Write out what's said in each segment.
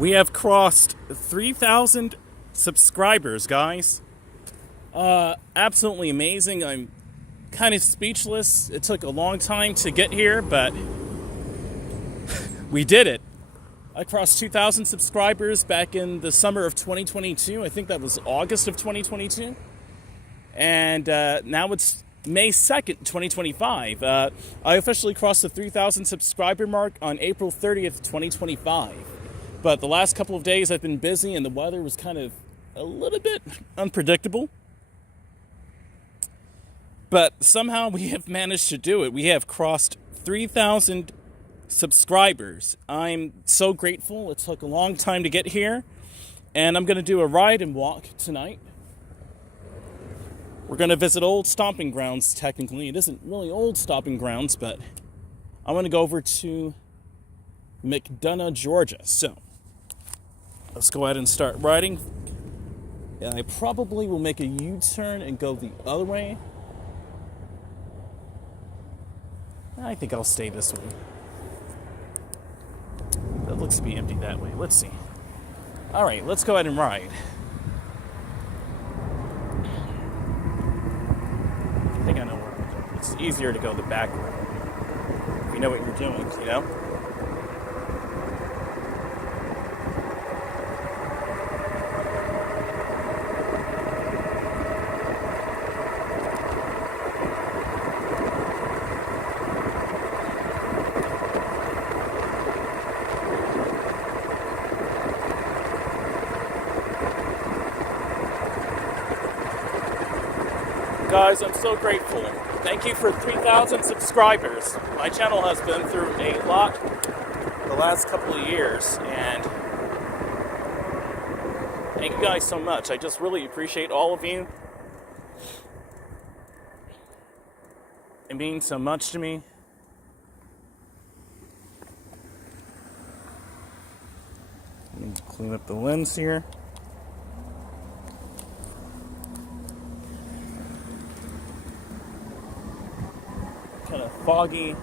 We have crossed 3,000 subscribers, guys. Absolutely amazing. I'm kind of speechless. It took a long time to get here, but we did it. I crossed 2,000 subscribers back in the summer of 2022. I think that was August of 2022. And now it's May 2nd, 2025. I officially crossed the 3,000 subscriber mark on April 30th, 2025. But the last couple of days I've been busy and the weather was kind of a little bit unpredictable. But somehow we have managed to do it. We have crossed 3,000 subscribers. I'm so grateful. It took a long time to get here. And I'm going to do a ride and walk tonight. We're going to visit old stomping grounds, technically. It isn't really old stomping grounds, but I want to go over to McDonough, Georgia. So, let's go ahead and start riding. And I probably will make a U-turn and go the other way. I think I'll stay this way. That looks to be empty that way. Let's see. All right, let's go ahead and ride. I think I know where I'm going. It's easier to go the back road. If you know what you're doing, you know? Guys, I'm so grateful. Thank you for 3,000 subscribers. My channel has been through a lot the last couple of years, and thank you guys so much. I just really appreciate all of you. It means so much to me. Let me clean up the lens here. Kind of foggy.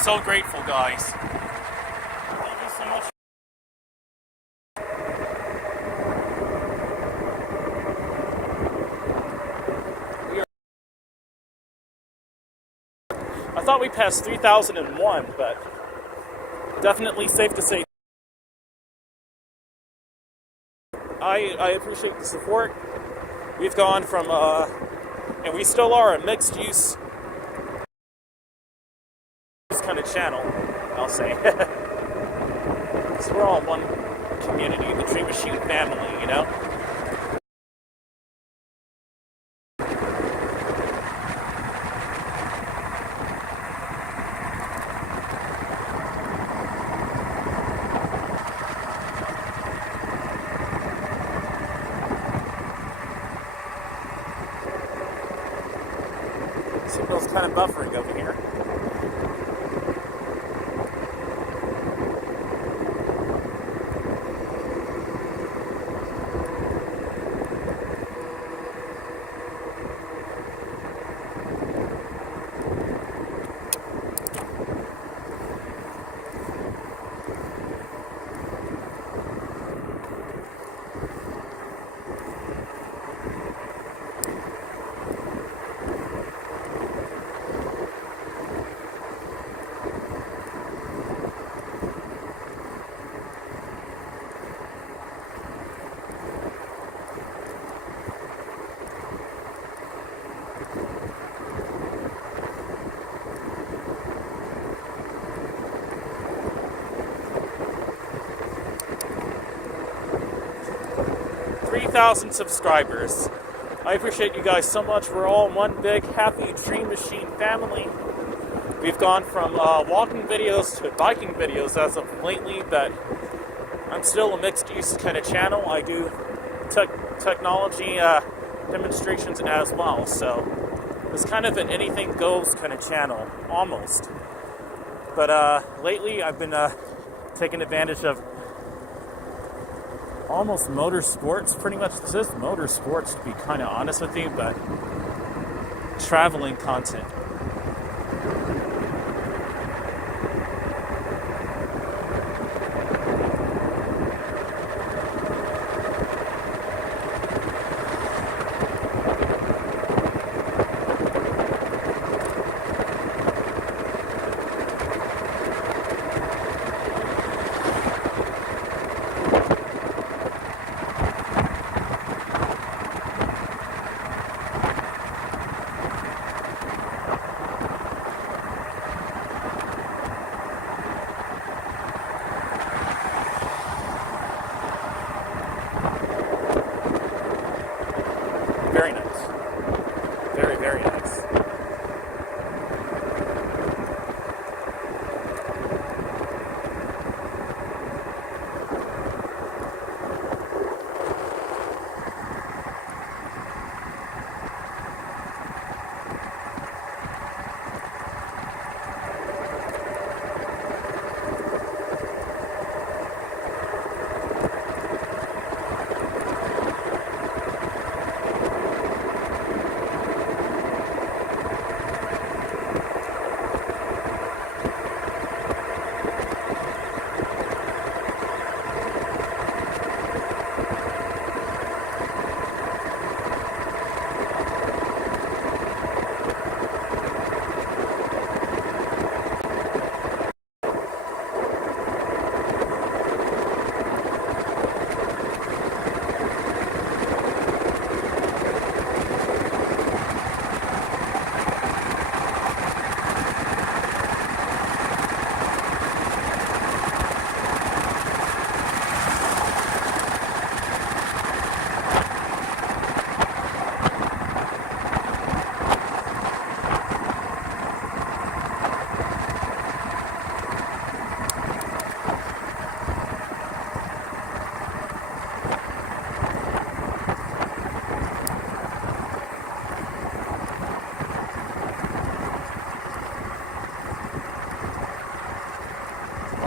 so grateful, guys. Thank you so much. I thought we passed 3,001, but definitely safe to say I appreciate the support. We've gone from, and we still are a mixed use kind of channel, I'll say. So we're all one community, the DreamMachine family, you know? Signal's kind of buffering over here. Subscribers. I appreciate you guys so much. We're all one big happy DreamMachine family. We've gone from walking videos to biking videos as of lately, but I'm still a mixed use kind of channel. I do technology demonstrations as well, so it's kind of an anything goes kind of channel, almost. But lately I've been taking advantage of almost motorsports, pretty much just motorsports to be kind of honest with you, but traveling content. Very nice. Very, very nice.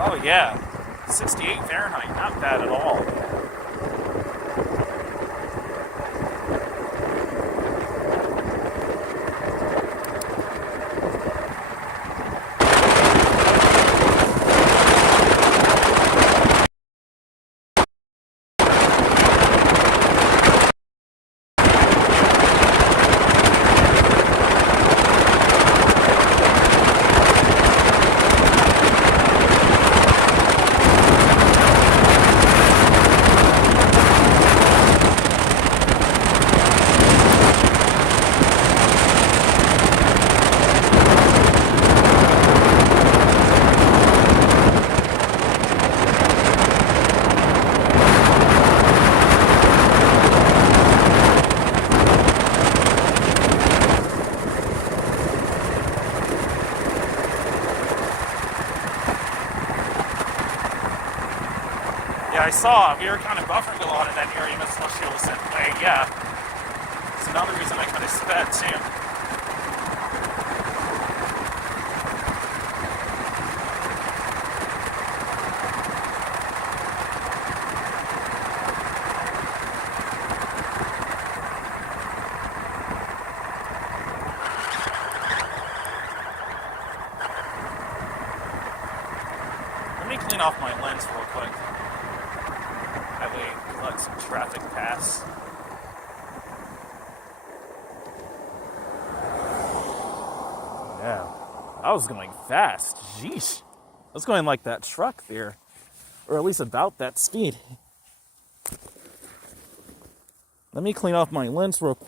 Oh yeah, 68 Fahrenheit, not bad at all. Yeah, I saw. We were kind of buffering a lot in that area, Miss Lucille. Yeah. It's another reason I kind of sped, too. Let me clean off my lens real quick. That way, let some traffic pass. Yeah, I was going fast. Jeez. I was going like that truck there. Or at least about that speed. Let me clean off my lens real quick.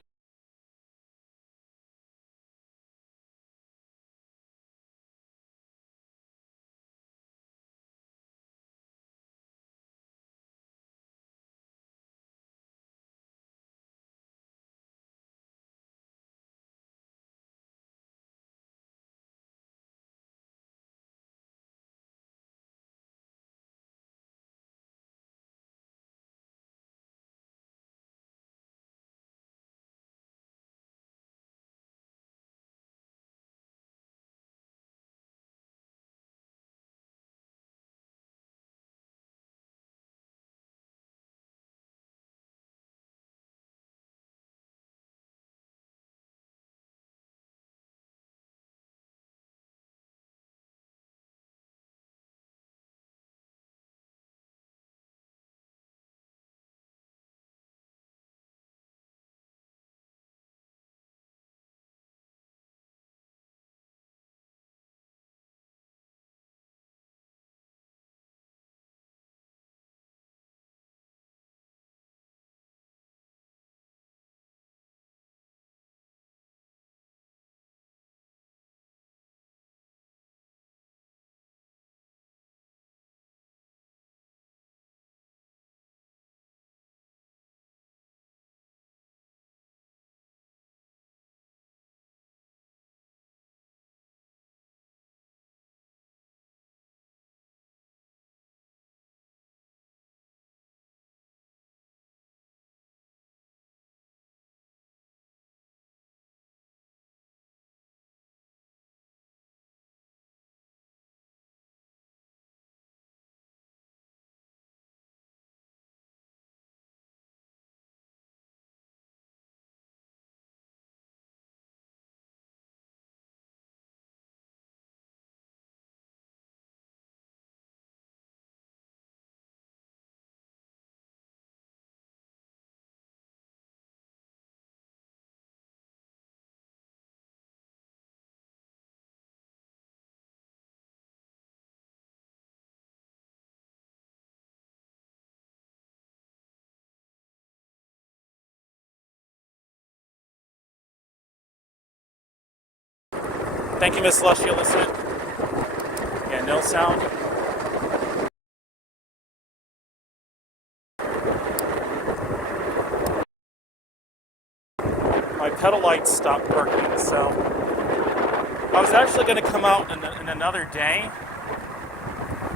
Thank you, Miss Lush. You listen. Yeah, no sound. My pedal lights stopped working, so I was actually going to come out in another day.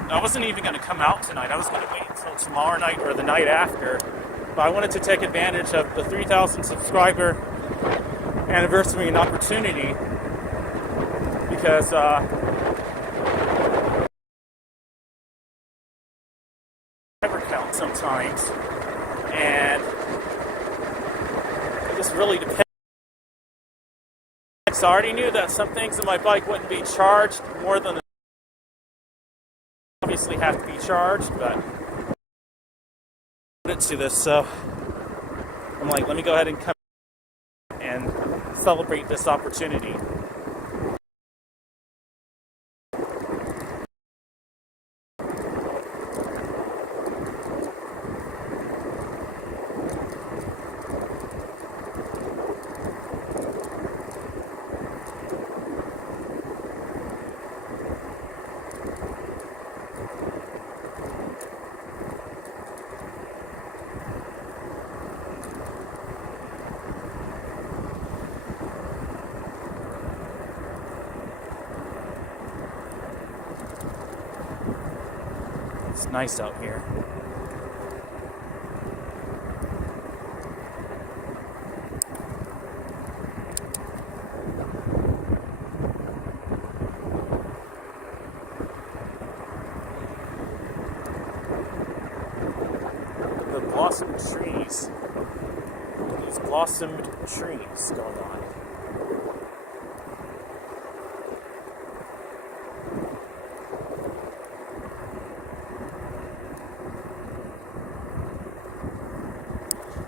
I wasn't even going to come out tonight. I was going to wait until tomorrow night or the night after. But I wanted to take advantage of the 3,000 subscriber anniversary and opportunity because subscriber count sometimes, and it just really depends. So I already knew that some things in my bike wouldn't be charged more than obviously have to be charged, but I to this, so I'm like, let me go ahead and come and celebrate this opportunity. It's nice out here. blossomed trees. These blossomed trees going on.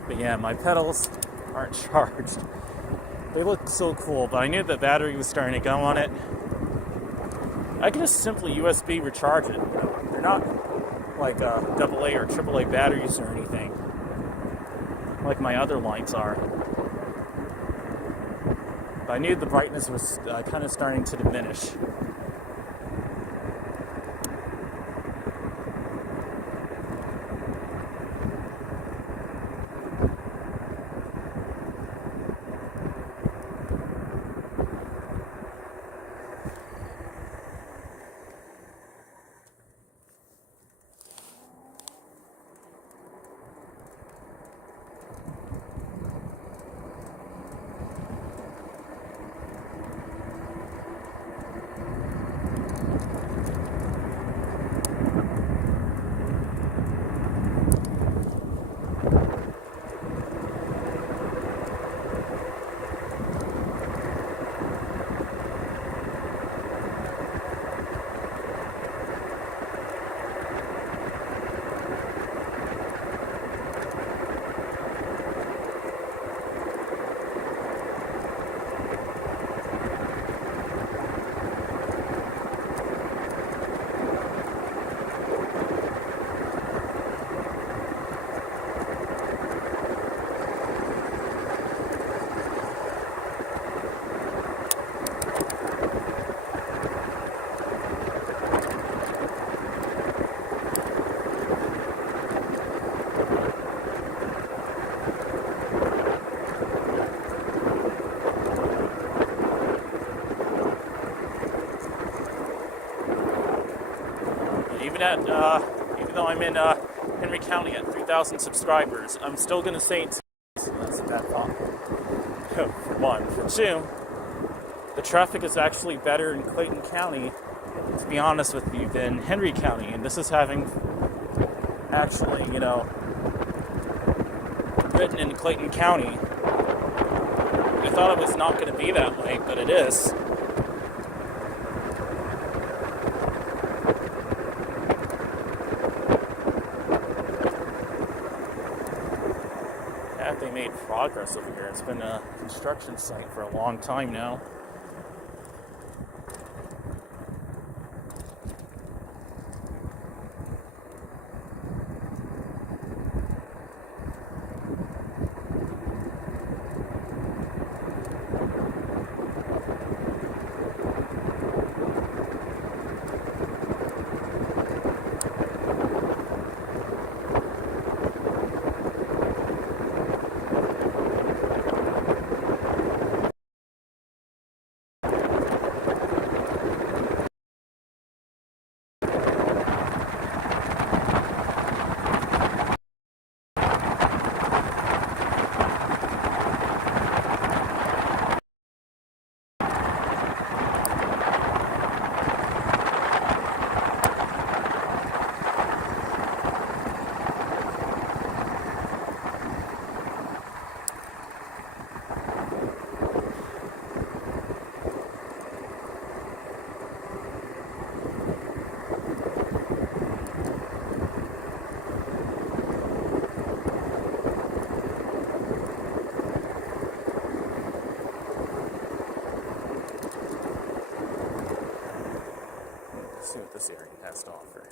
But yeah, my pedals aren't charged. They look so cool, but I knew the battery was starting to go on it. I can just simply USB recharge it. They're not like AA or AAA batteries or anything, like my other lights are. But I knew the brightness was kind of starting to diminish. Even though I'm in Henry County at 3,000 subscribers, I'm still going to say it's that's a bad thought. For one. For two, the traffic is actually better in Clayton County, to be honest with you, than Henry County. And this is having actually, written in Clayton County. I thought it was not going to be that way, but it is. They made progress over here. It's been a construction site for a long time now. See what this area has to offer.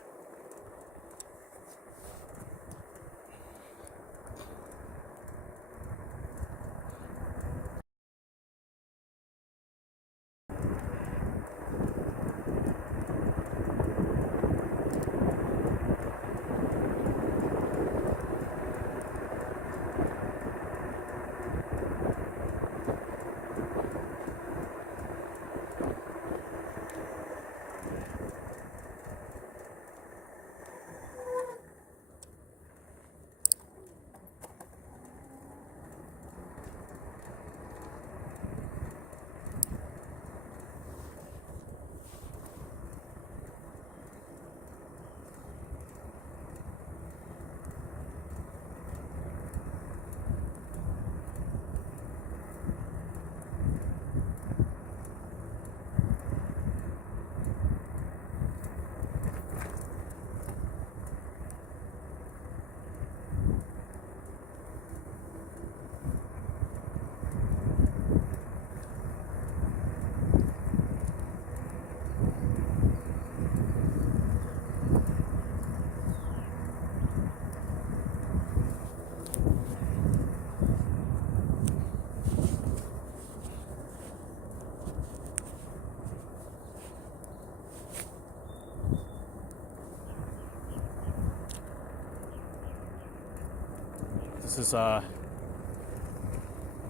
This is I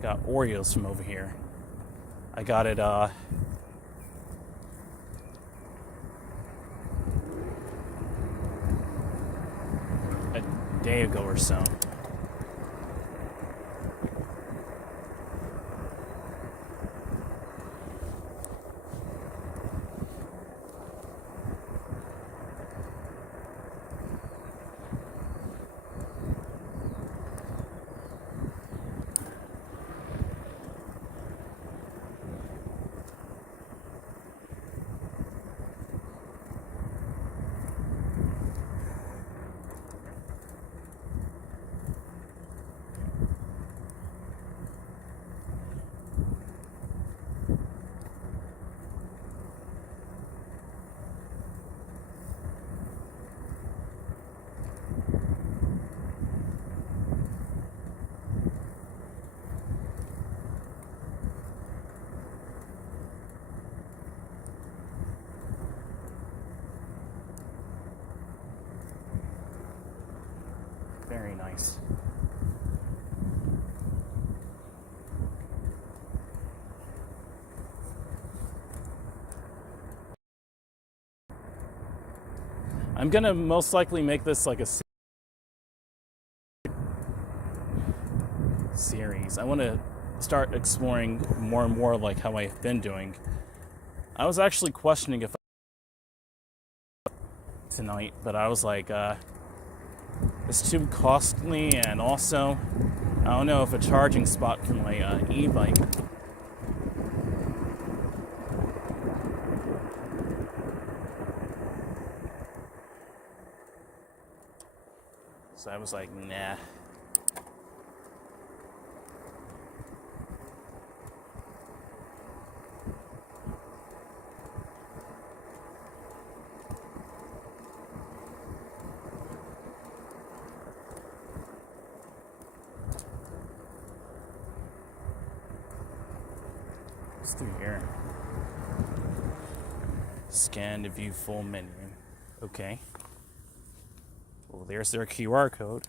got Oreos from over here. I got it a day ago or so. Very nice. I'm gonna most likely make this like a series. I want to start exploring more and more like how I've been doing. I was actually questioning if tonight, but I was like, it's too costly, and also I don't know if a charging spot for my e-bike. So I was like, nah. It's through here. Scan to view full menu. Okay. Well, there's their QR code.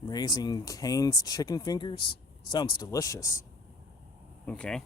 Raising Cane's chicken fingers? Sounds delicious. Okay.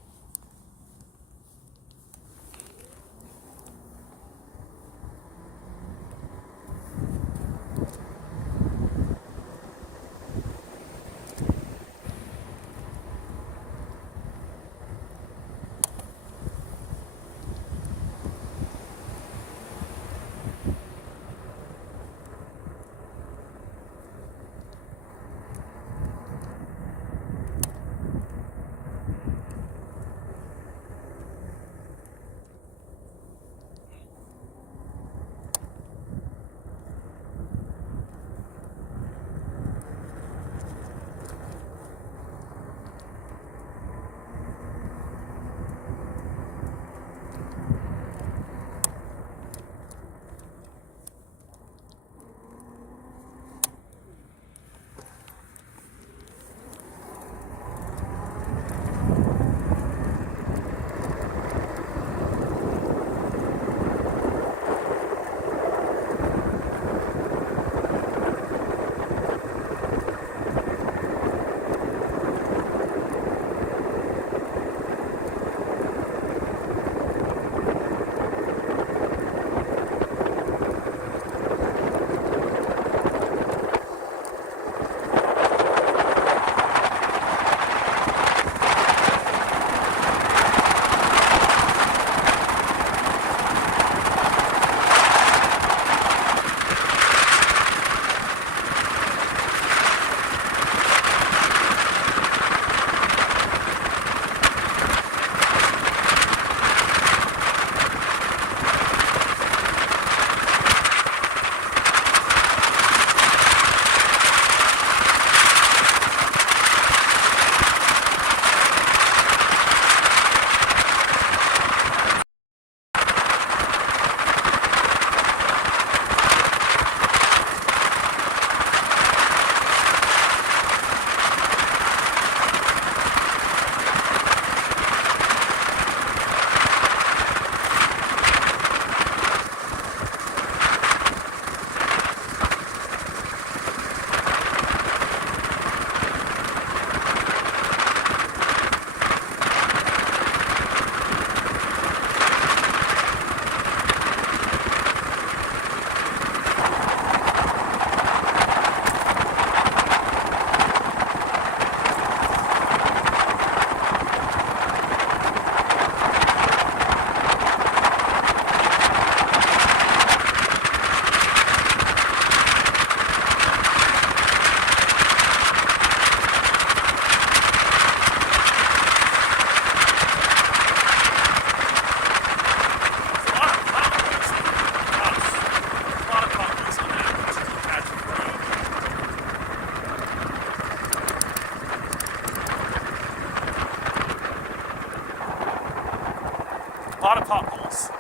lot of potholes.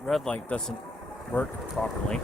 Red light doesn't work properly.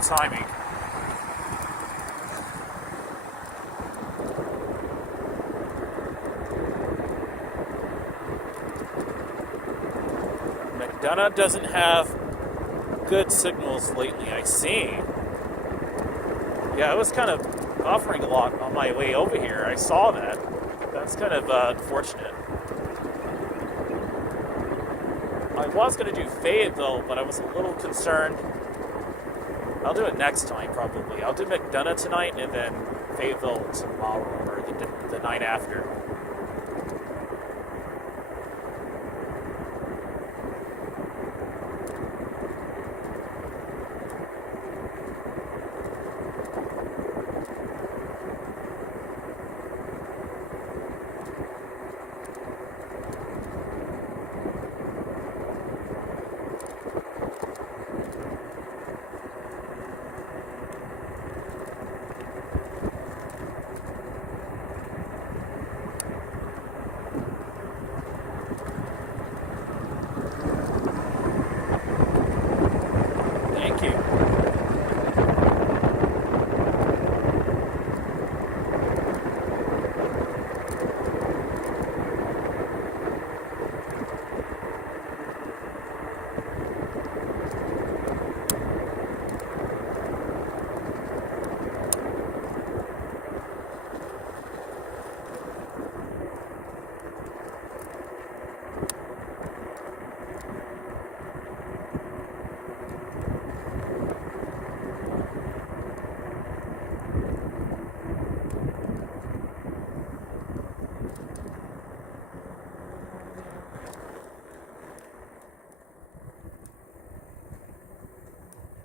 Timing. McDonough doesn't have good signals lately, I see. Yeah, I was kind of buffering a lot on my way over here. I saw that. That's kind of unfortunate. I was going to do Fayetteville, but I was a little concerned. I'll do it next time, probably. I'll do McDonough tonight, and then Fayetteville tomorrow, or the night after.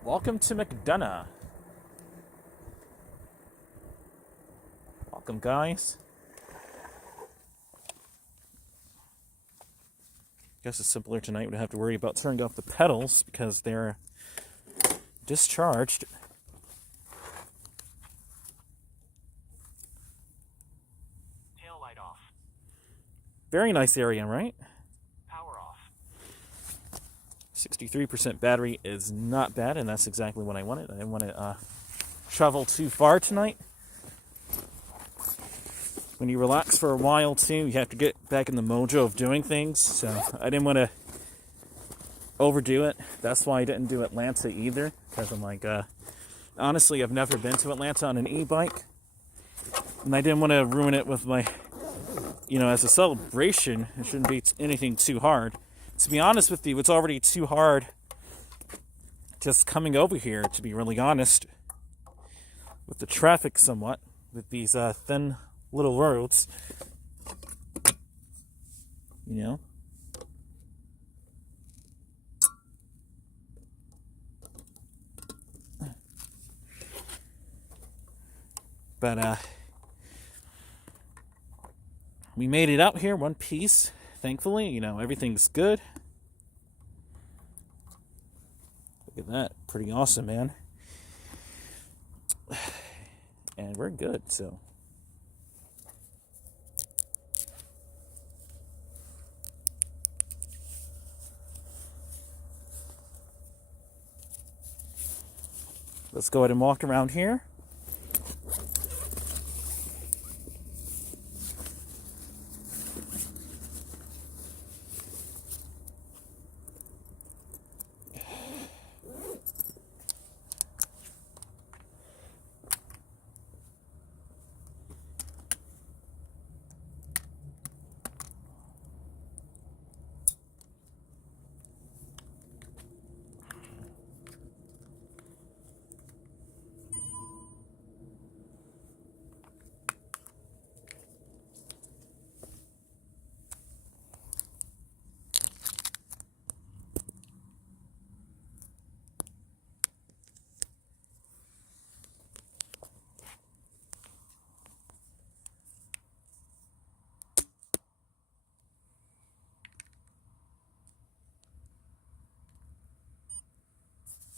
Welcome to McDonough. Welcome, guys. Guess it's simpler tonight. We don't have to worry about turning off the pedals because they're discharged. Tail light off. Very nice area, right? Power off. 63% battery is not bad, and that's exactly what I wanted. I didn't want to travel too far tonight. When you relax for a while, too, you have to get back in the mojo of doing things. So I didn't want to overdo it. That's why I didn't do Atlanta either, because I'm like, honestly, I've never been to Atlanta on an e-bike, and I didn't want to ruin it with my, as a celebration. It shouldn't be anything too hard. To be honest with you, it's already too hard just coming over here, to be really honest, with the traffic somewhat, with these thin little roads, But we made it out here one piece, thankfully. Everything's good. Look at that. Pretty awesome, man. And we're good, so. Let's go ahead and walk around here.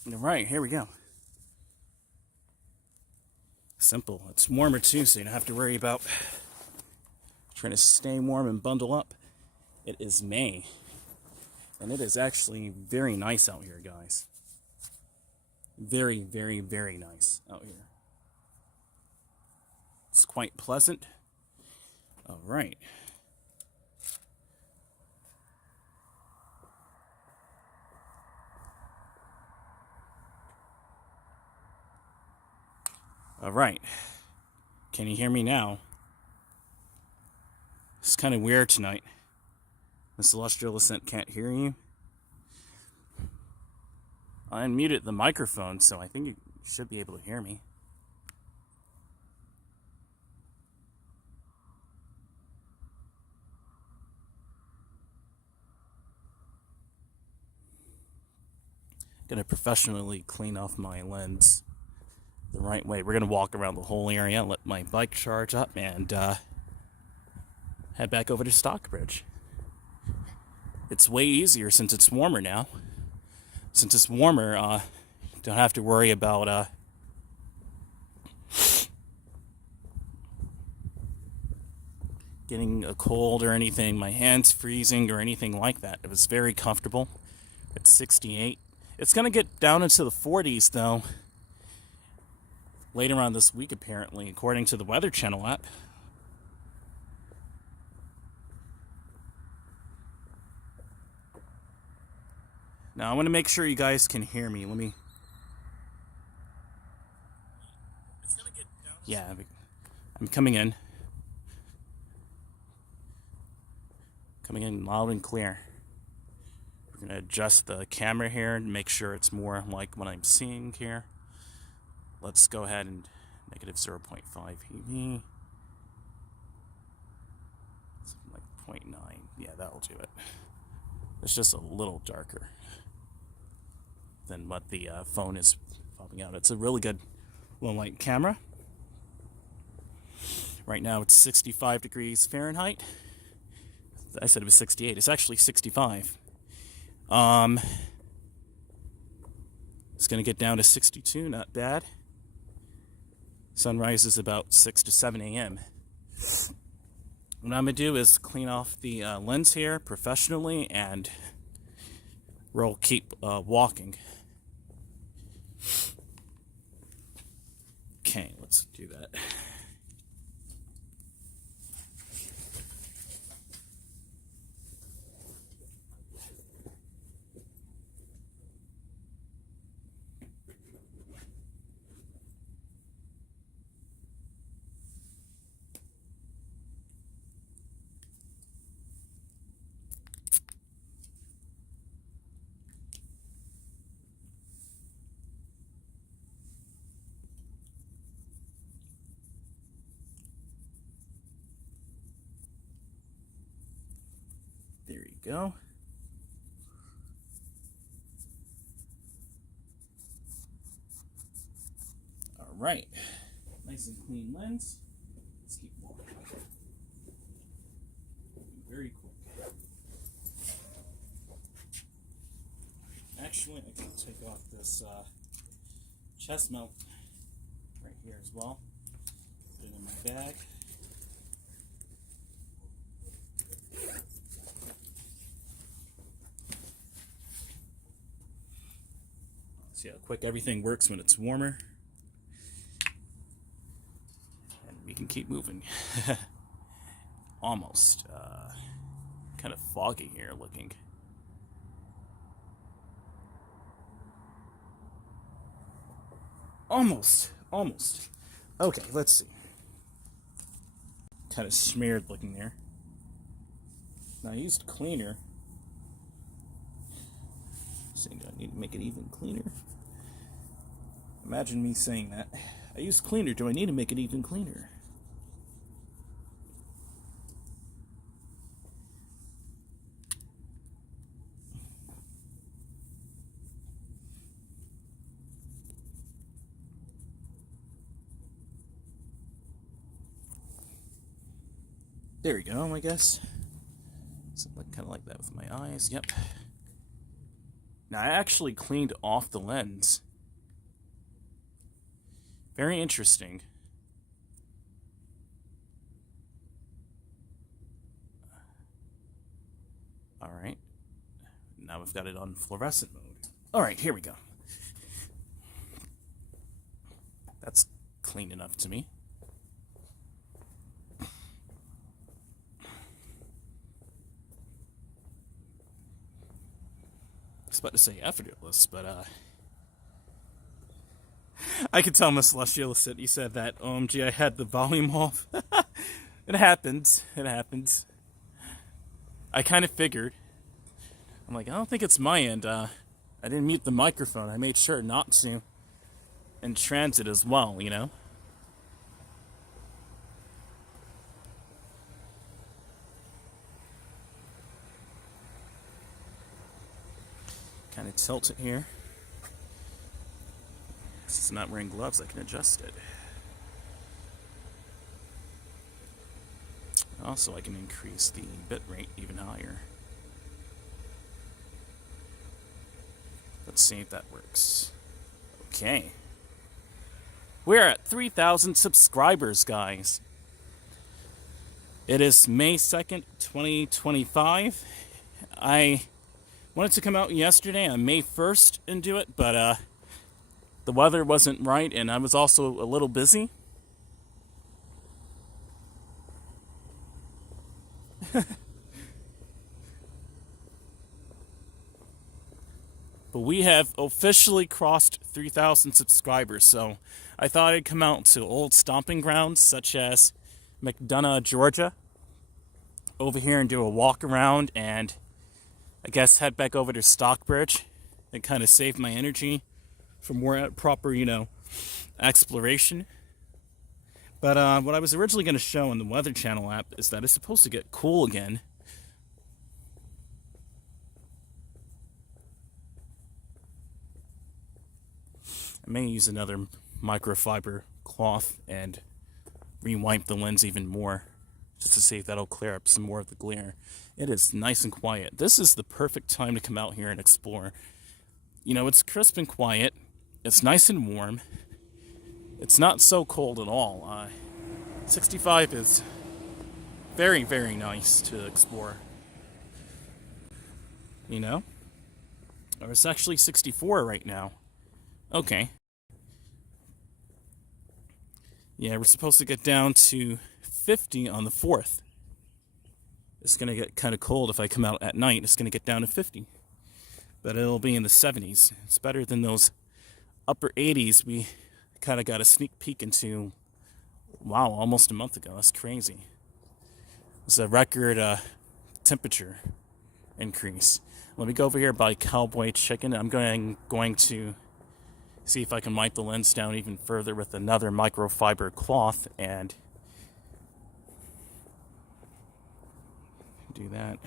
All right, here we go. Simple. It's warmer too, so you don't have to worry about trying to stay warm and bundle up. It is May, and it is actually very nice out here, guys. Very, very, very nice out here. It's quite pleasant. All right. All right. Can you hear me now? It's kind of weird tonight. The Celestial Ascent can't hear you. I unmuted the microphone, so I think you should be able to hear me. Gonna professionally clean off my lens the right way. We're gonna walk around the whole area, let my bike charge up, and head back over to Stockbridge. It's way easier since it's warmer now. Since it's warmer, don't have to worry about getting a cold or anything, my hands freezing or anything like that. It was very comfortable. It's 68. It's gonna get down into the 40s though later on this week, apparently, according to the Weather Channel app. Now, I want to make sure you guys can hear me. Let me... It's gonna get down. Yeah, I'm coming in. Coming in loud and clear. We're going to adjust the camera here and make sure it's more like what I'm seeing here. Let's go ahead and negative 0.5 EV. Something like 0.9. Yeah, that'll do it. It's just a little darker. than what the phone is popping out. It's a really good low light camera. Right now it's 65 degrees Fahrenheit. I said it was 68. It's actually 65. It's going to get down to 62, not bad. Sunrise is about 6 to 7 a.m. What I'm going to do is clean off the lens here professionally, and we'll keep walking. Okay, let's do that. There you go. All right. Nice and clean lens. Let's keep walking. Very quick. Actually, I can take off this chest mount right here as well. Put it in my bag. See how quick everything works when it's warmer. And we can keep moving. Almost. Kind of foggy here looking. Almost. Okay, let's see. Kind of smeared looking there. Now I used cleaner. Saying, do I need to make it even cleaner? Imagine me saying that. I use cleaner. Do I need to make it even cleaner? There we go, I guess. Something kind of like that with my eyes. Yep. Now, I actually cleaned off the lens. Very interesting. Alright. Now we've got it on fluorescent mode. Alright, here we go. That's clean enough to me. I was about to say effortless, but I could tell Miss Celestial said he said that OMG I had the volume off. It happens. I kind of figured. I'm like, I don't think it's my end. I didn't mute the microphone. I made sure not to. In transit as well, you know. Kind of tilt it here. Since it's not wearing gloves, I can adjust it. Also, I can increase the bit rate even higher. Let's see if that works. Okay. We're at 3,000 subscribers, guys. It is May 2nd, 2025. I wanted to come out yesterday on May 1st and do it, but the weather wasn't right, and I was also a little busy. But we have officially crossed 3,000 subscribers, so I thought I'd come out to old stomping grounds such as McDonough, Georgia, over here and do a walk around, and I guess head back over to Stockbridge and kind of save my energy for more proper, exploration. But what I was originally going to show in the Weather Channel app is that it's supposed to get cool again. I may use another microfiber cloth and rewipe the lens even more, just to see if that'll clear up some more of the glare. It is nice and quiet. This is the perfect time to come out here and explore. You know, it's crisp and quiet. It's nice and warm. It's not so cold at all. 65 is very, very nice to explore. You know? Or it's actually 64 right now. Okay. Yeah, we're supposed to get down to 50 on the 4th. It's going to get kind of cold if I come out at night. It's going to get down to 50. But it'll be in the 70s. It's better than those upper 80s we kind of got a sneak peek into, wow, almost a month ago. That's crazy. It's a record temperature increase. Let me go over here by Cowboy Chicken. I'm going to see if I can wipe the lens down even further with another microfiber cloth and do that.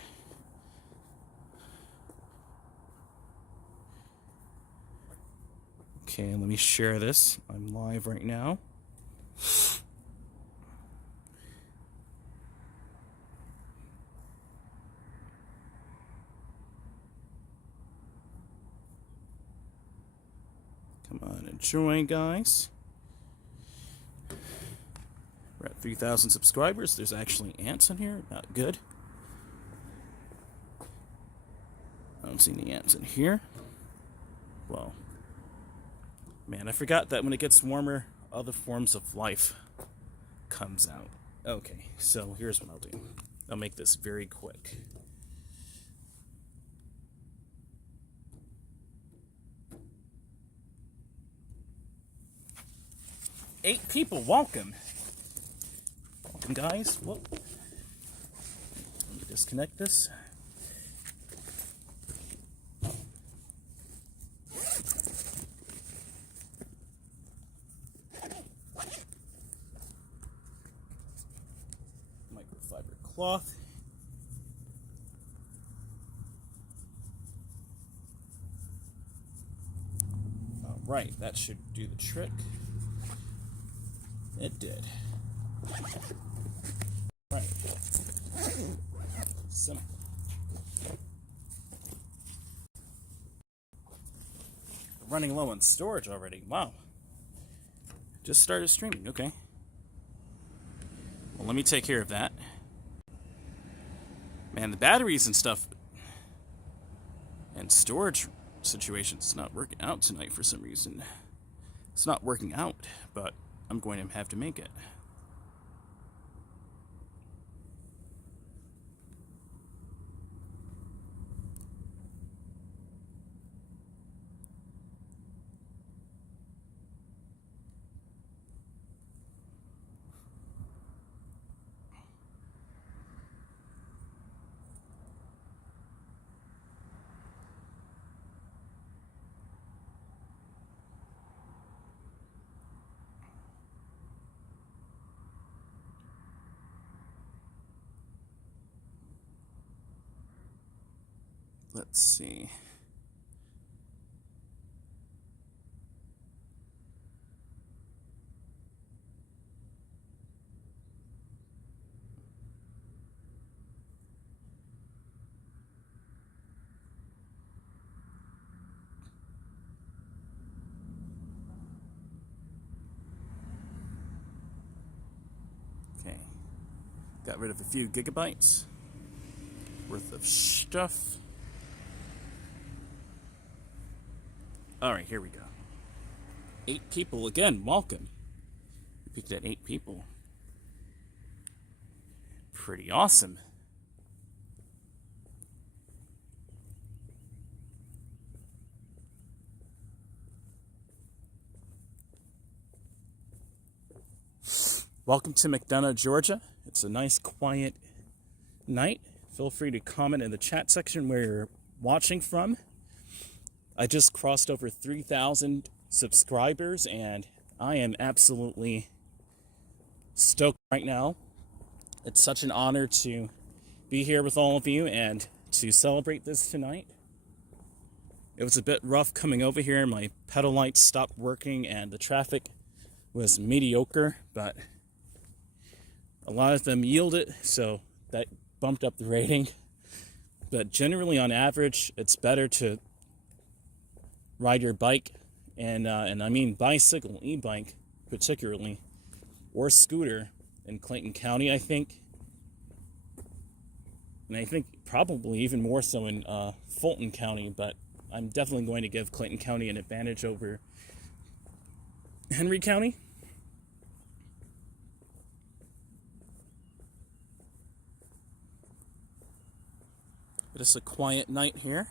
Okay, let me share this. I'm live right now. Come on, enjoy, guys. We're at 3,000 subscribers. There's actually ants in here. Not good. I don't see any ants in here. Well, man, I forgot that when it gets warmer, other forms of life comes out. Okay, so here's what I'll do. I'll make this very quick. Eight people, welcome. Welcome, guys. Whoa. Let me disconnect this. Microfiber cloth. All right, that should do the trick. It did. Right. Simple. Running low on storage already. Wow. Just started streaming. Okay. Well, let me take care of that. Man, the batteries and stuff and storage situation's not working out tonight for some reason. It's not working out, but I'm going to have to make it. Let's see. Okay. Got rid of a few gigabytes worth of stuff. Alright, here we go. 8 people again, welcome. We picked at 8 people. Pretty awesome. Welcome to McDonough, Georgia. It's a nice, quiet night. Feel free to comment in the chat section where you're watching from. I just crossed over 3,000 subscribers, and I am absolutely stoked right now. It's such an honor to be here with all of you and to celebrate this tonight. It was a bit rough coming over here. My pedal lights stopped working and the traffic was mediocre, but a lot of them yielded, so that bumped up the rating. But generally, on average, it's better to ride your bike, and I mean bicycle, e-bike particularly, or scooter in Clayton County, I think. And I think probably even more so in Fulton County, but I'm definitely going to give Clayton County an advantage over Henry County. But it's a quiet night here.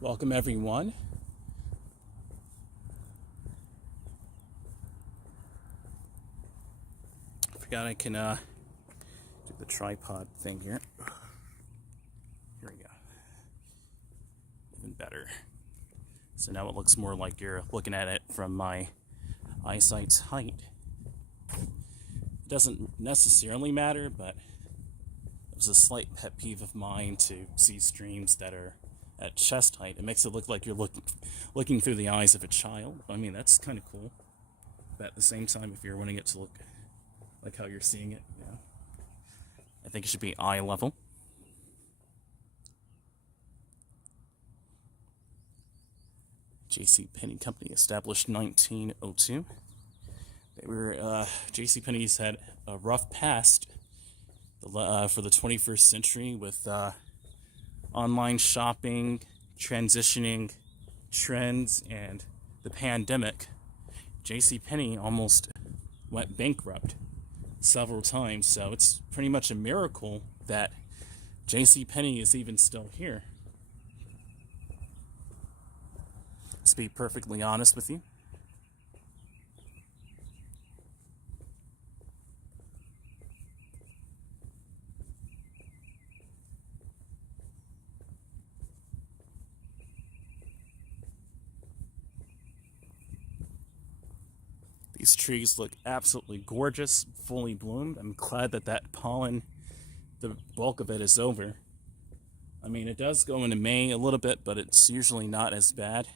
Welcome everyone. I forgot I can do the tripod thing here. Here we go. Even better. So now it looks more like you're looking at it from my eyesight's height. It doesn't necessarily matter, but it was a slight pet peeve of mine to see streams that are at chest height. It makes it look like you're looking through the eyes of a child. I mean, that's kind of cool. But at the same time, if you're wanting it to look like how you're seeing it, yeah, I think it should be eye level. JCPenney Company established 1902. They were JCPenney's had a rough past for the 21st century with online shopping, transitioning trends, and the pandemic. JCPenney almost went bankrupt several times, so it's pretty much a miracle that JCPenney is even still here. To be perfectly honest with you. These trees look absolutely gorgeous, fully bloomed. I'm glad that that pollen, the bulk of it, is over. I mean, it does go into May a little bit, but it's usually not as bad.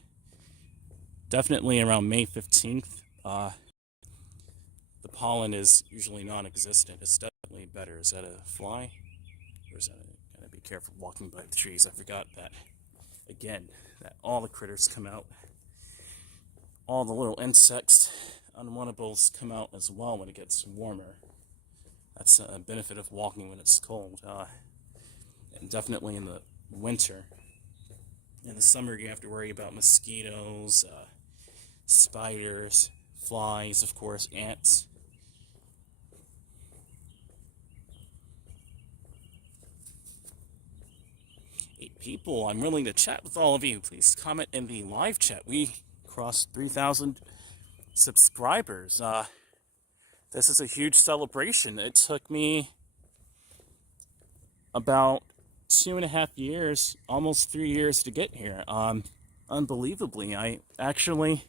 Definitely around May 15th, the pollen is usually non-existent. It's definitely better. Is that a fly? Or is that gotta be careful walking by the trees. I forgot that, again, that all the critters come out. All the little insects, unwantables, come out as well when it gets warmer. That's a benefit of walking when it's cold. And definitely in the winter. In the summer, you have to worry about mosquitoes, spiders, flies, of course, ants. Eight people. I'm willing to chat with all of you. Please comment in the live chat. We crossed 3,000 subscribers. This is a huge celebration. It took me about 2.5 years, almost 3 years to get here. Unbelievably, I actually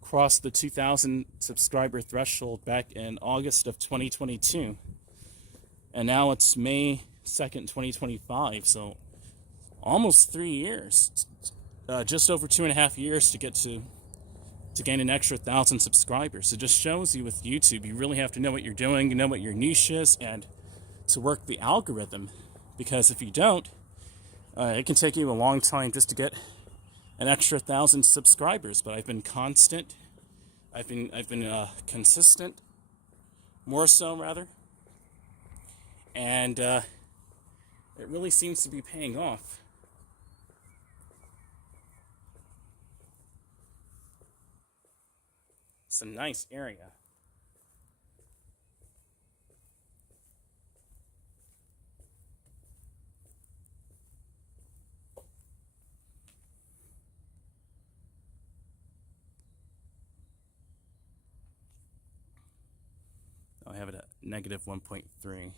crossed the 2,000 subscriber threshold back in August of 2022. And now it's May 2nd, 2025. So almost 3 years. Just over 2.5 years to get to gain an extra 1,000 subscribers. It just shows you with YouTube, you really have to know what you're doing, you know what your niche is, and to work the algorithm. Because if you don't, it can take you a long time just to get an extra 1,000 subscribers. But I've been constant. I've been consistent, more so rather. and it really seems to be paying off. It's a nice area. I have it at negative 1.3.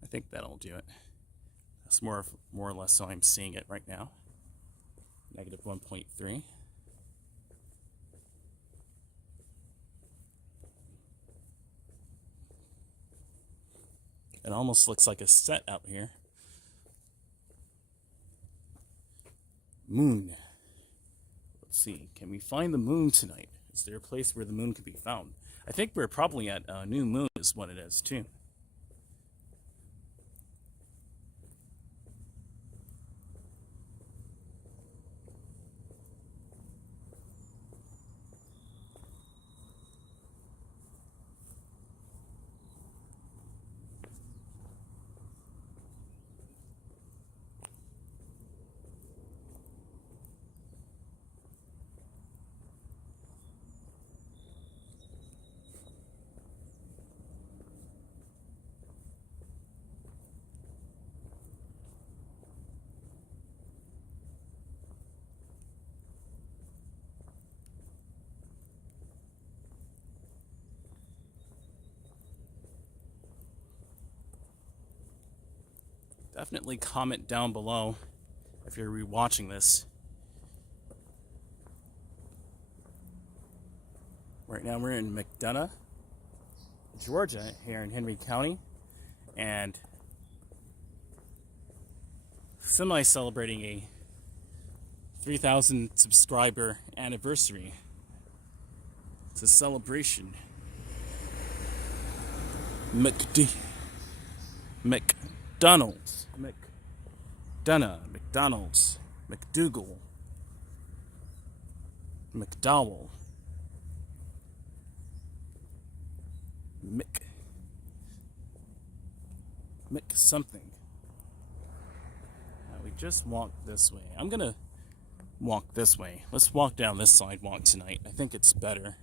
I think that'll do it. That's more or less how I'm seeing it right now. Negative 1.3. It almost looks like a set out here. Moon. Let's see. Can we find the moon tonight? Is there a place where the moon can be found? I think we're probably at new moon is what it is too. Definitely comment down below if you're rewatching this. Right now we're in McDonough, Georgia, here in Henry County, and semi-celebrating a 3,000 subscriber anniversary. It's a celebration. McDonald's, McDonough, McDonald's, McDougal, McDowell, Mick something. Now we just walked this way. I'm gonna walk this way. Let's walk down this sidewalk tonight. I think it's better.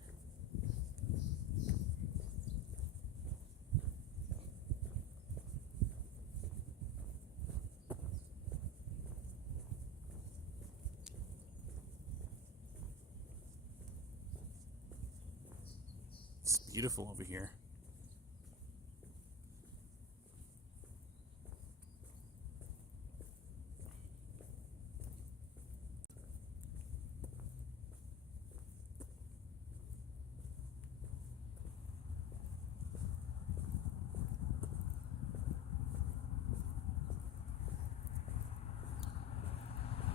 It's beautiful over here.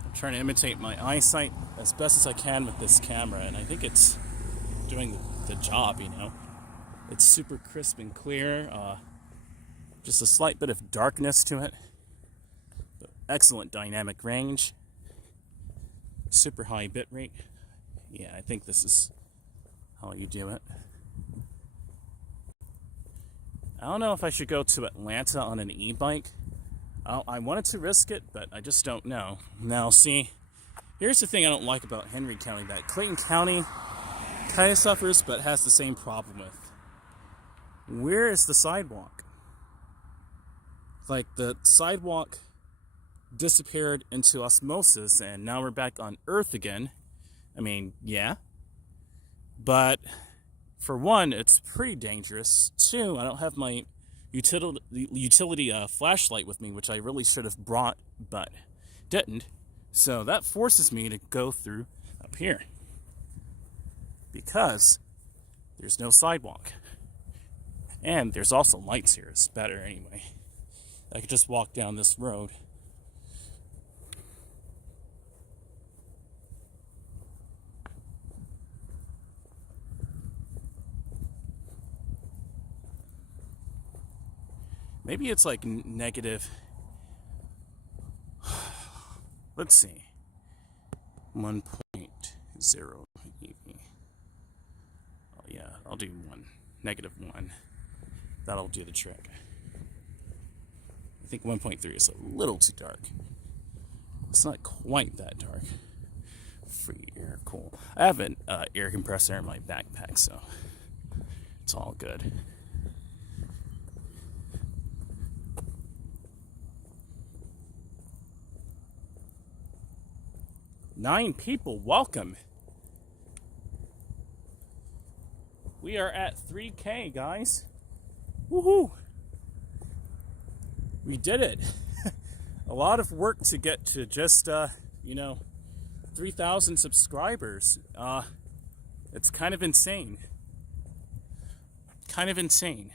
I'm trying to imitate my eyesight as best as I can with this camera, and I think it's doing the job, you know. It's super crisp and clear, just a slight bit of darkness to it, but excellent dynamic range, super high bit rate. Yeah, I think this is how you do it. I don't know if I should go to Atlanta on an e-bike. I wanted to risk it, but I just don't know. Now, see, here's the thing I don't like about Henry County, that Clayton County kind of suffers, but has the same problem with. Where is the sidewalk? Like, the sidewalk disappeared into osmosis, and now we're back on Earth again. I mean, yeah. But, for one, it's pretty dangerous. Two, I don't have my utility flashlight with me, which I really should have brought, but didn't. So that forces me to go through up here, because there's no sidewalk. And there's also lights here. It's better anyway. I could just walk down this road. Maybe it's like negative. Let's see. 1.0 eV. Oh yeah, I'll do 1. -1. That'll do the trick. I think 1.3 is a little too dark. It's not quite that dark. Free air, cool. I have an air compressor in my backpack, so it's all good. Nine people, welcome. We are at 3K, guys. Woohoo! We did it. A lot of work to get to just, 3,000 subscribers. It's kind of insane. Kind of insane.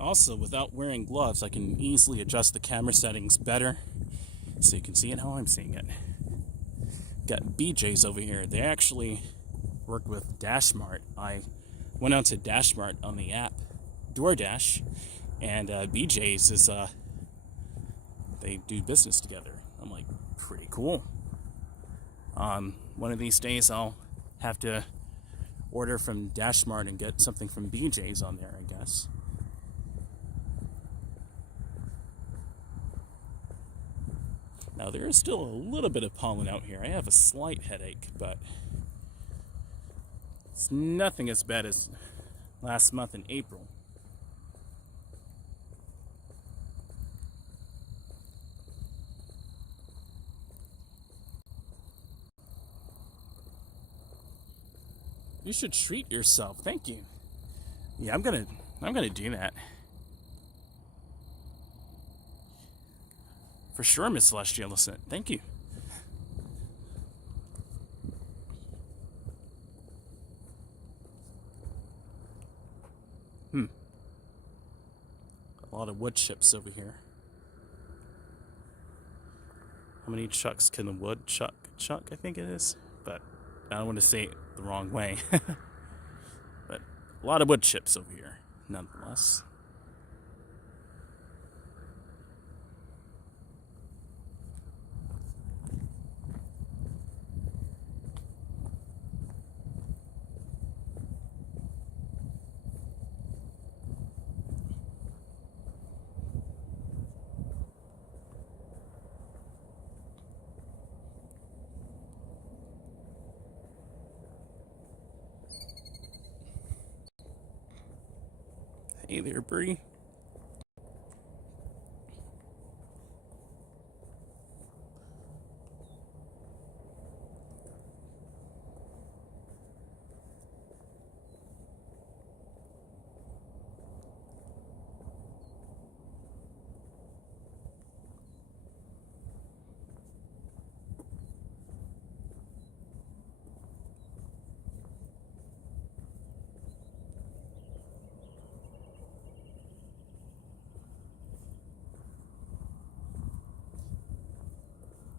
Also, without wearing gloves, I can easily adjust the camera settings better so you can see it how I'm seeing it. Got BJ's over here. They actually work with DashMart. I went out to DashMart on the app, DoorDash, and BJ's is, they do business together. I'm like, pretty cool. One of these days I'll have to order from DashMart and get something from BJ's on there, I guess. Now, there is still a little bit of pollen out here. I have a slight headache, but it's nothing as bad as last month in April. You should treat yourself. Thank you. Yeah, I'm gonna do that. For sure, Miss Celestia. Listen, thank you. A lot of wood chips over here. How many chucks can the wood chuck, I think it is? But I don't want to say it the wrong way. But a lot of wood chips over here, nonetheless. Hey there, Bree.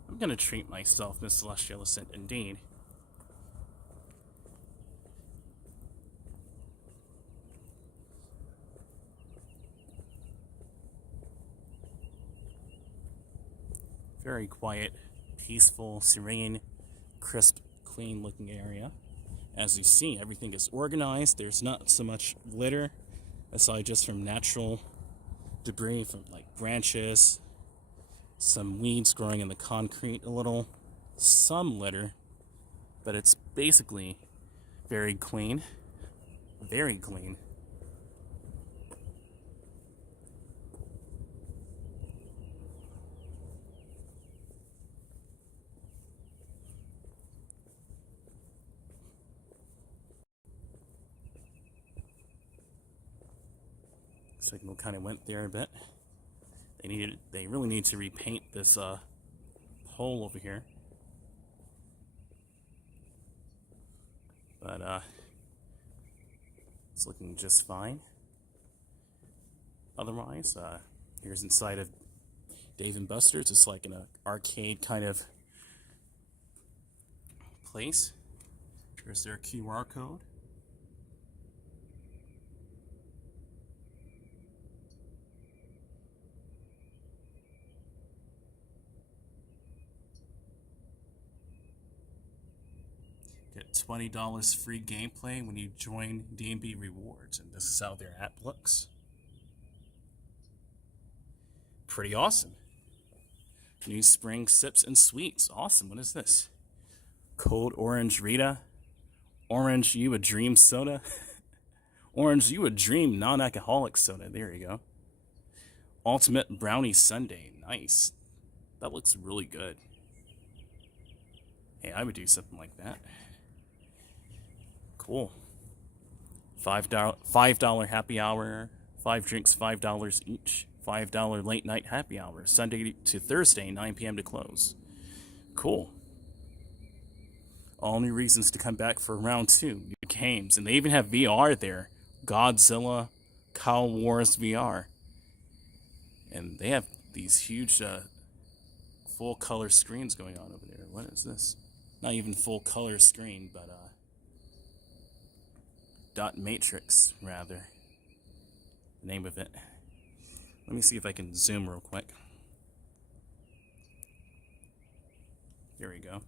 I'm gonna treat myself, Miss Celestial Ascent, indeed. Very quiet, peaceful, serene, crisp, clean looking area. As you see, everything is organized. There's not so much litter, aside just from natural debris from like branches, some weeds growing in the concrete a little, some litter, but it's basically very clean. Very clean. Signal kind of went there a bit. They really need to repaint this hole over here. But it's looking just fine. otherwise. Here's inside of Dave & Buster's. It's like an arcade kind of place. Here's their QR code. Get $20 free gameplay when you join D&B Rewards, and this is how their app looks. Pretty awesome. New spring sips and sweets. Awesome. What is this? Cold orange Rita. Orange you a dream soda. Orange you a dream non-alcoholic soda. There you go. Ultimate brownie sundae. Nice. That looks really good. Hey, I would do something like that. Cool. $5 happy hour. 5 drinks, $5 each. $5 late night happy hour. Sunday to Thursday, 9 p.m. to close. Cool. All new reasons to come back for round 2. New games. And they even have VR there. Godzilla, Cow Wars VR. And they have these huge full color screens going on over there. What is this? Not even full color screen, but dot matrix, rather. The name of it. Let me see if I can zoom real quick. Here we go.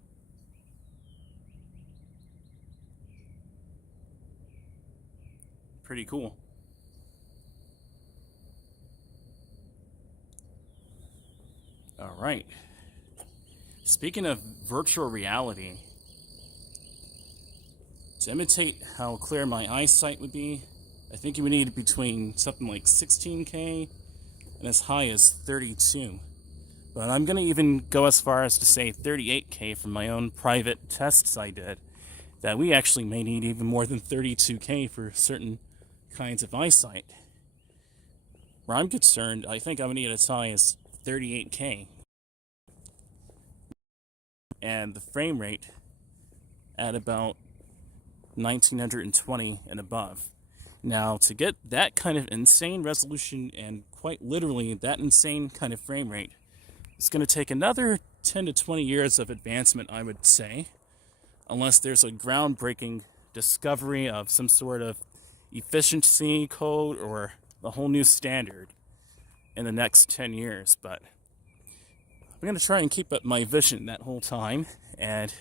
Pretty cool. All right. Speaking of virtual reality, to imitate how clear my eyesight would be, I think you would need between something like 16K and as high as 32. But I'm going to even go as far as to say 38K from my own private tests I did, that we actually may need even more than 32K for certain kinds of eyesight. Where I'm concerned, I think I'm going to need as high as 38K. And the frame rate at about 1920 and above. Now, to get that kind of insane resolution and quite literally that insane kind of frame rate, it's going to take another 10 to 20 years of advancement, I would say, unless there's a groundbreaking discovery of some sort of efficiency code or a whole new standard in the next 10 years. But I'm going to try and keep up my vision that whole time, and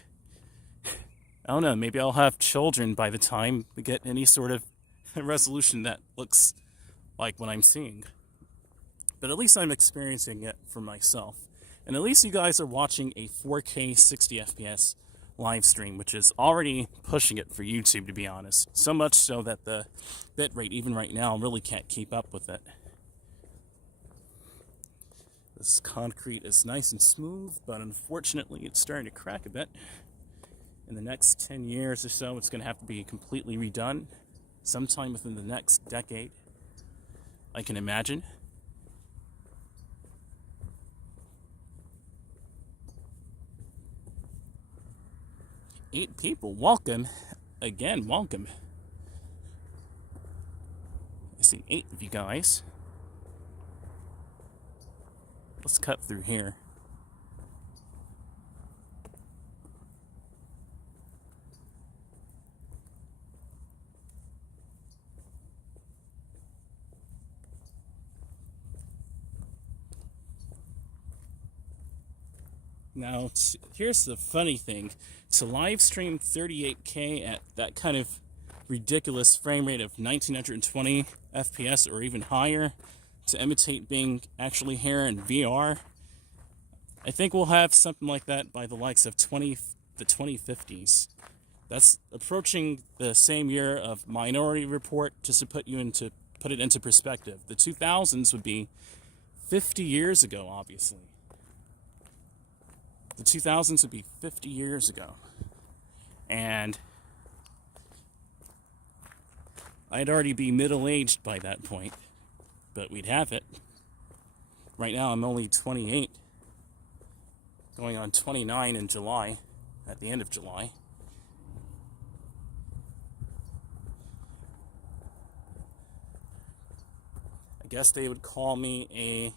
I don't know, maybe I'll have children by the time we get any sort of resolution that looks like what I'm seeing. But at least I'm experiencing it for myself. And at least you guys are watching a 4K 60 FPS live stream, which is already pushing it for YouTube, to be honest. So much so that the bitrate, even right now, really can't keep up with it. This concrete is nice and smooth, but unfortunately it's starting to crack a bit. In the next 10 years or so, it's going to have to be completely redone. Sometime within the next decade, I can imagine. Eight people, welcome. Again, welcome. I see 8 of you guys. Let's cut through here. Now, here's the funny thing. To live stream 38K at that kind of ridiculous frame rate of 1920 FPS or even higher, to imitate being actually here in VR, I think we'll have something like that by the likes of the 2050s. That's approaching the same year of Minority Report, just to put it into perspective. The 2000s would be 50 years ago, obviously. The 2000s would be 50 years ago. And I'd already be middle-aged by that point. But we'd have it. Right now I'm only 28. Going on 29 in July. At the end of July. guess they would call me a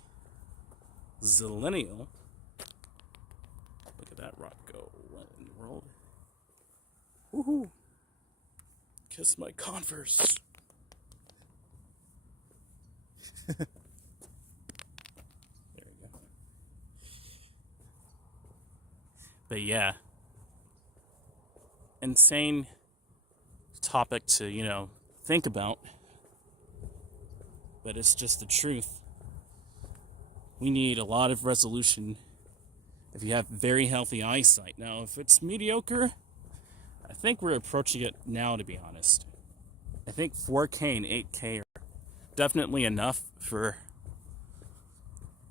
zillennial. Look at that rock go. What in the world? Woohoo! Kiss my Converse. There we go. But yeah, insane topic to, think about. But it's just the truth. We need a lot of resolution if you have very healthy eyesight. Now, if it's mediocre, I think we're approaching it now, to be honest. I think 4K and 8K are definitely enough for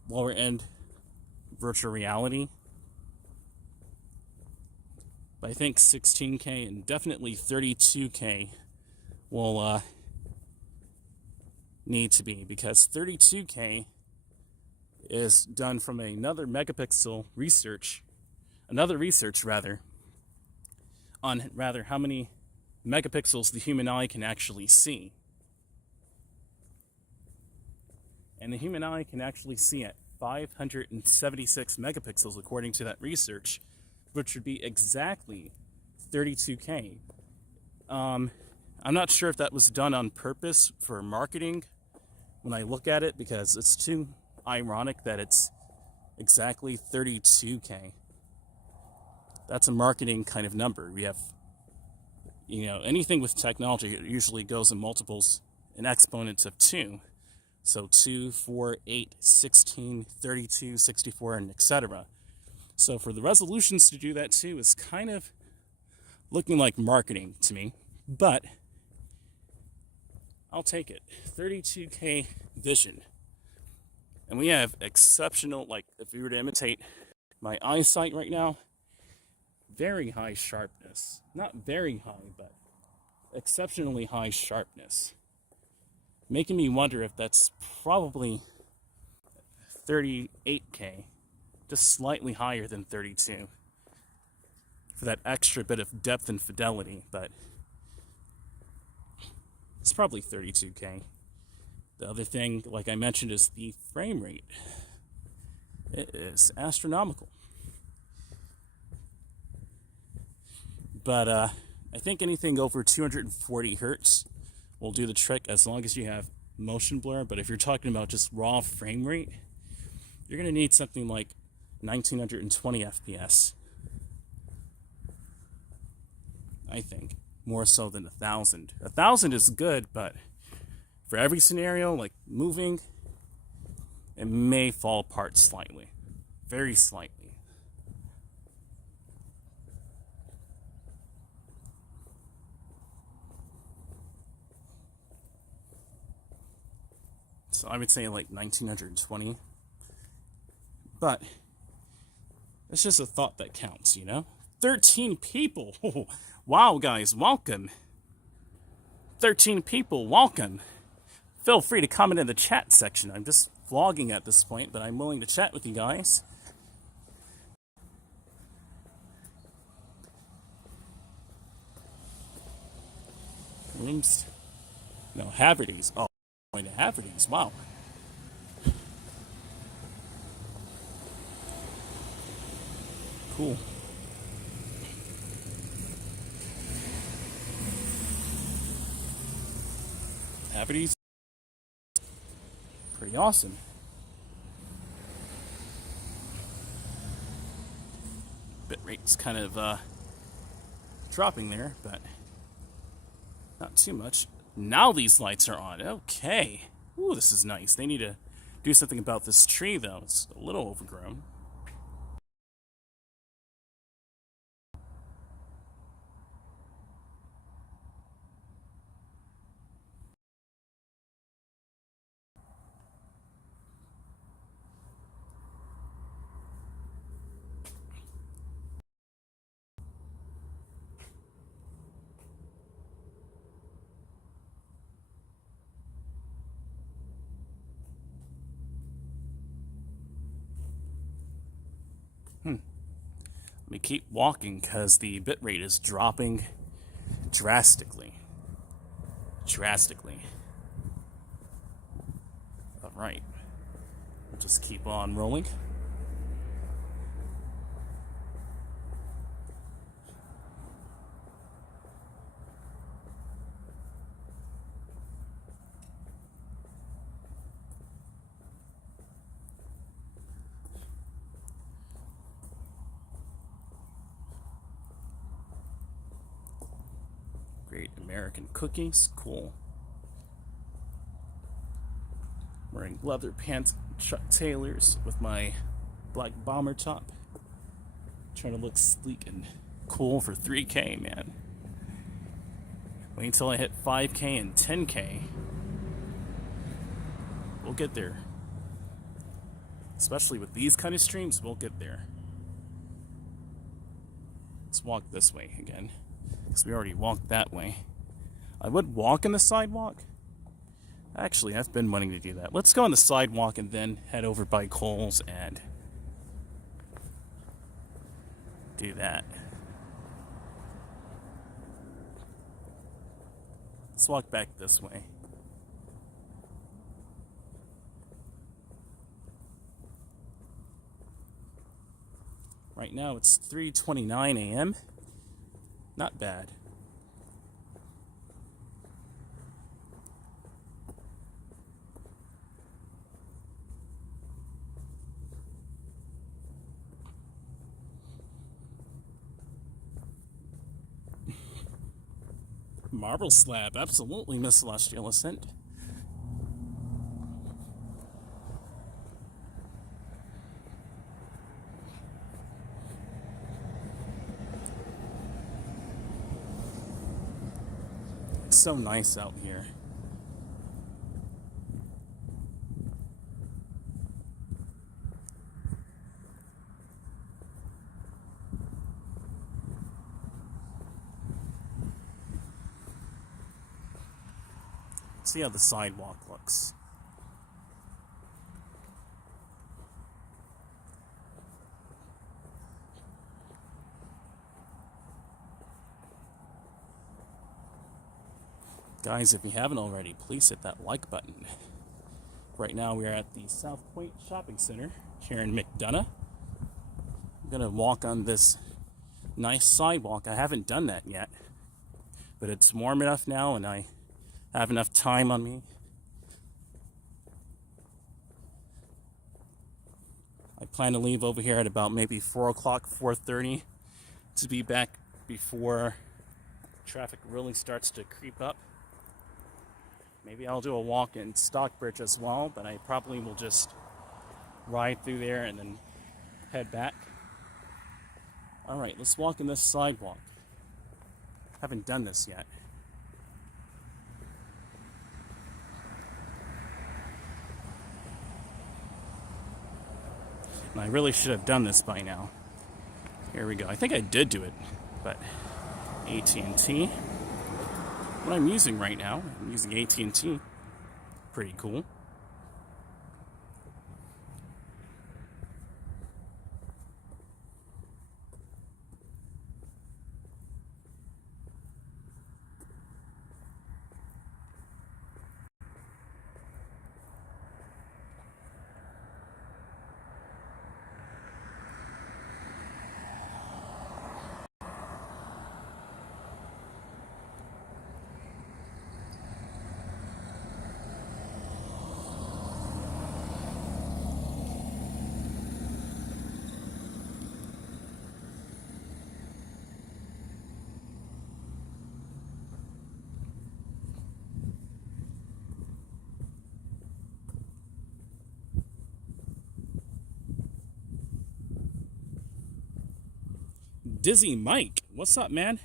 lower end virtual reality. But I think 16K and definitely 32K will need to be, because 32K is done from another research on how many megapixels the human eye can actually see. And the human eye can actually see at 576 megapixels according to that research, which would be exactly 32K. I'm not sure if that was done on purpose for marketing when I look at it, because it's too ironic that it's exactly 32K. That's a marketing kind of number. We have, anything with technology, it usually goes in multiples and exponents of 2. So 2, 4, 8, 16, 32, 64, and etc. So for the resolutions to do that too is kind of looking like marketing to me, but I'll take it. 32K vision. And we have exceptional, like if we were to imitate my eyesight right now, very high sharpness. Not very high, but exceptionally high sharpness. Making me wonder if that's probably 38K, just slightly higher than 32, for that extra bit of depth and fidelity, but it's probably 32K. The other thing, like I mentioned, is the frame rate. It is astronomical. But I think anything over 240 hertz will do the trick, as long as you have motion blur. But if you're talking about just raw frame rate, you're going to need something like 1920 FPS. I think. More so than 1,000. 1,000 is good, but for every scenario, like moving, it may fall apart slightly. Very slightly. So I would say like 1920. But it's just a thought that counts, 13 people. Wow, guys, welcome. 13 people, welcome. Feel free to comment in the chat section. I'm just vlogging at this point, but I'm willing to chat with you guys. Rooms? No, Haverty's. Oh, going to Haverty's. Wow. Cool. Haverty's. Pretty awesome. Bitrate's kind of dropping there, but not too much. Now these lights are on. Okay. Ooh, this is nice. They need to do something about this tree, though. It's a little overgrown. Let me keep walking because the bitrate is dropping drastically. Alright. We'll just keep on rolling. Great American cookies, cool. Wearing leather pants, Chuck Taylors with my black bomber top. Trying to look sleek and cool for 3K, man. Wait until I hit 5K and 10K. We'll get there. Especially with these kind of streams, we'll get there. Let's walk this way again. Because we already walked that way. I would walk on the sidewalk. Actually, I've been wanting to do that. Let's go on the sidewalk and then head over by Kohl's and do that. Let's walk back this way. Right now it's 3:29 a.m. Not bad. Marble slab, absolutely, Miss Celestial Ascent. It's so nice out here. See how the sidewalk looks. Guys, if you haven't already, please hit that like button. Right now we are at the South Point Shopping Center here in McDonough. I'm gonna walk on this nice sidewalk. I haven't done that yet, but it's warm enough now and I have enough time on me. I plan to leave over here at about maybe 4 o'clock, 4:30 to be back before traffic really starts to creep up. Maybe I'll do a walk in Stockbridge as well, but I probably will just ride through there and then head back. Alright, let's walk in this sidewalk. Haven't done this yet. And I really should have done this by now. Here we go. I think I did do it, but AT&T. What I'm using right now, I'm using AT&T. Pretty cool. Dizzy Mike, what's up, man?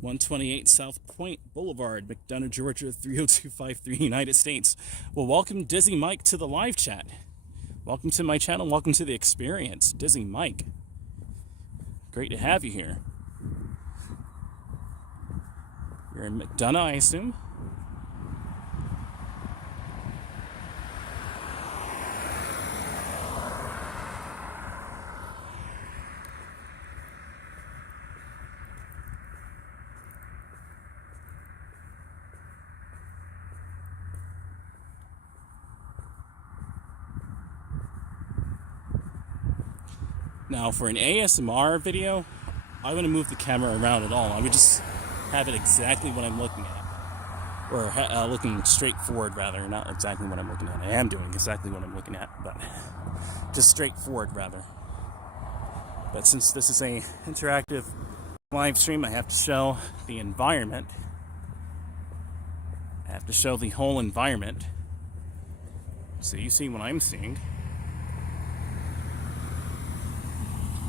128 South Point Boulevard, McDonough, Georgia, 30253, United States. Well, welcome, Dizzy Mike, to the live chat. Welcome to my channel. Welcome to the experience, Dizzy Mike. Great to have you here. You're in McDonough, I assume? Now, for an ASMR video, I wouldn't move the camera around at all. I would just have it exactly what I'm looking at. Or looking straight forward, rather. Not exactly what I'm looking at. I am doing exactly what I'm looking at, but just straight forward, rather. But since this is a interactive live stream, I have to show the environment. I have to show the whole environment, so you see what I'm seeing.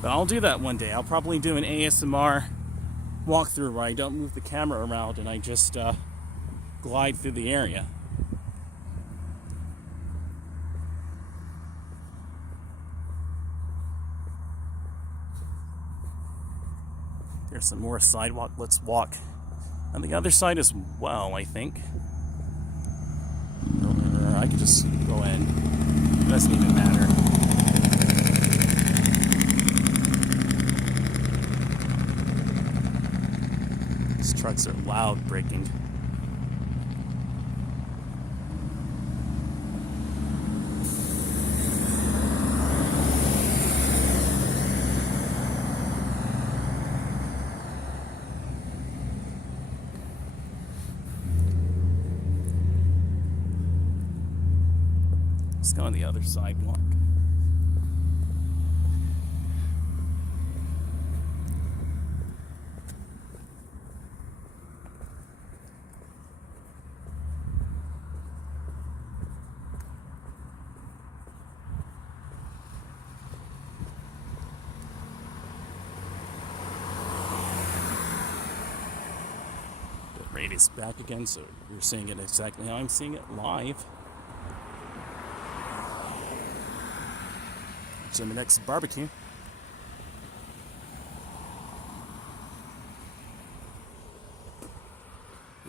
But I'll do that one day. I'll probably do an ASMR walkthrough where I don't move the camera around and I just glide through the area. There's some more sidewalk. Let's walk on the other side as well, I think. I could just go in. It doesn't even matter. These trucks are loud braking. Let's go on the other sidewalk. The rate is back again, so you're seeing it exactly how I'm seeing it live. So my next barbecue.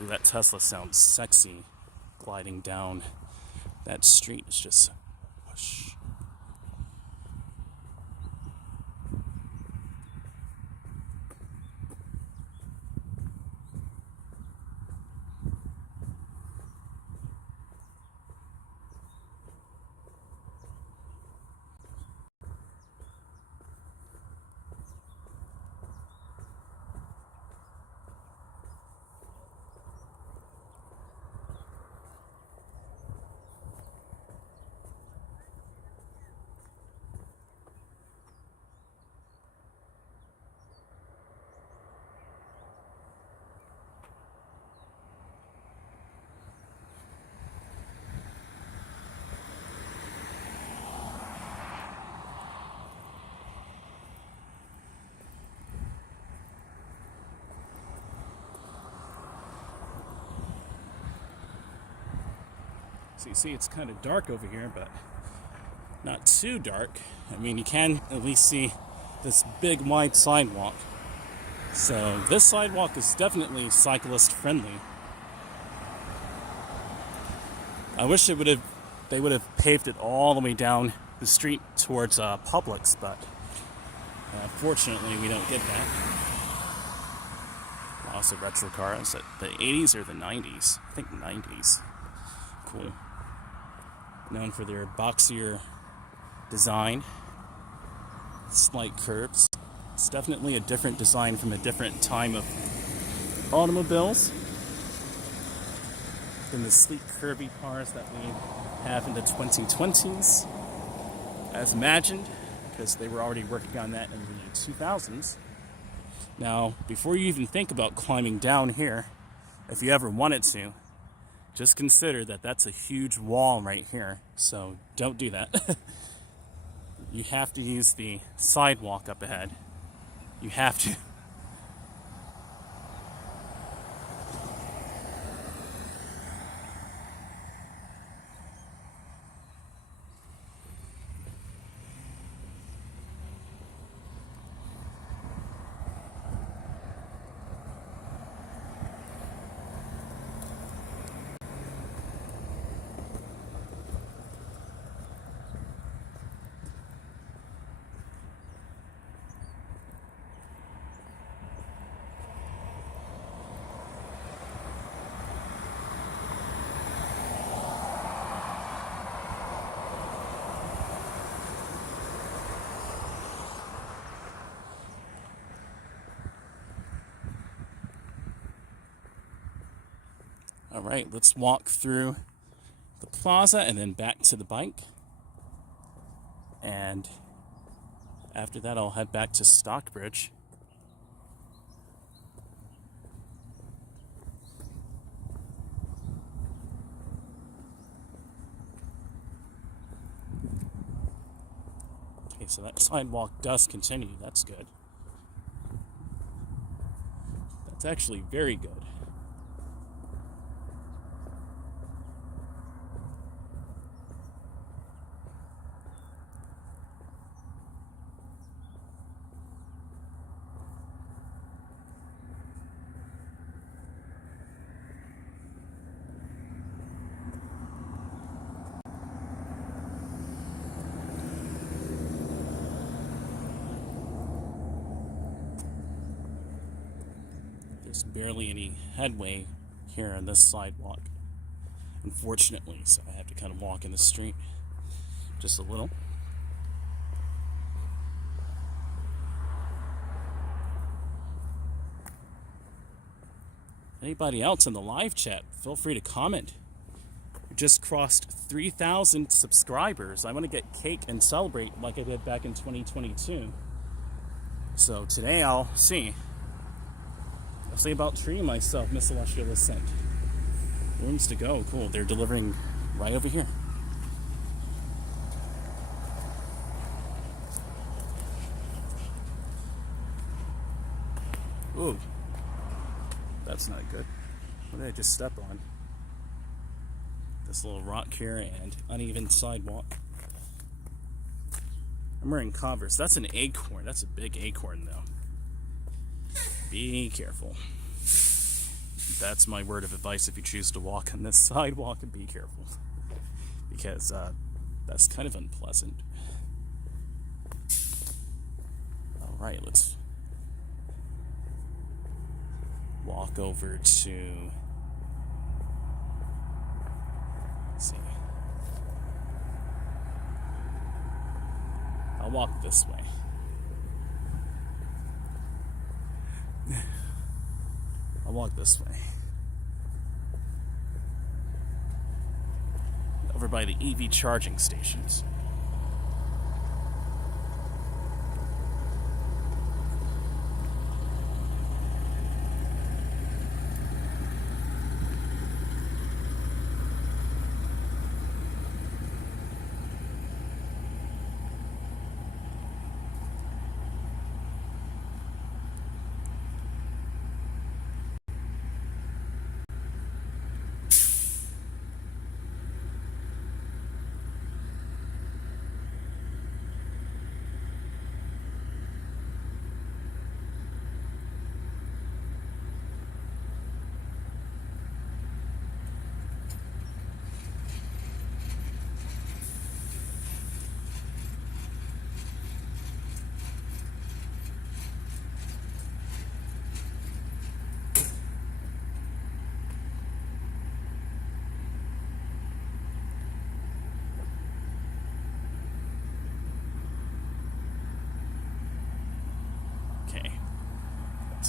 Ooh, that Tesla sounds sexy gliding down that street. It's just whoosh. So you see it's kind of dark over here, but not too dark. I mean, you can at least see this big wide sidewalk. So this sidewalk is definitely cyclist friendly. I wish they would have paved it all the way down the street towards Publix, but fortunately we don't get that. Also retro car. Is it the 80s or the 90s? I think 90s. Cool. Known for their boxier design, slight curves. It's definitely a different design from a different time of automobiles than the sleek, curvy cars that we have in the 2020s, as imagined, because they were already working on that in the 2000s. Now, before you even think about climbing down here, if you ever wanted to, just consider that that's a huge wall right here, so don't do that. You have to use the sidewalk up ahead. You have to. All right, let's walk through the plaza and then back to the bike. And after that, I'll head back to Stockbridge. Okay, so that sidewalk does continue. That's good. That's actually very good. There's barely any headway here on this sidewalk, unfortunately, so I have to kind of walk in the street just a little. Anybody else in the live chat, feel free to comment. We just crossed 3,000 subscribers. I want to get cake and celebrate like I did back in 2022. So today I'll see about treating myself, Miss Celestial Ascent. Rooms to go. Cool. They're delivering right over here. Ooh. That's not good. What did I just step on? This little rock here and uneven sidewalk. I'm wearing Converse. That's an acorn. That's a big acorn, though. Be careful. That's my word of advice if you choose to walk on this sidewalk, and be careful. Because that's kind of unpleasant. Alright, let's walk over to... Let's see. I'll walk this way. I'll walk this way. Over by the EV charging stations.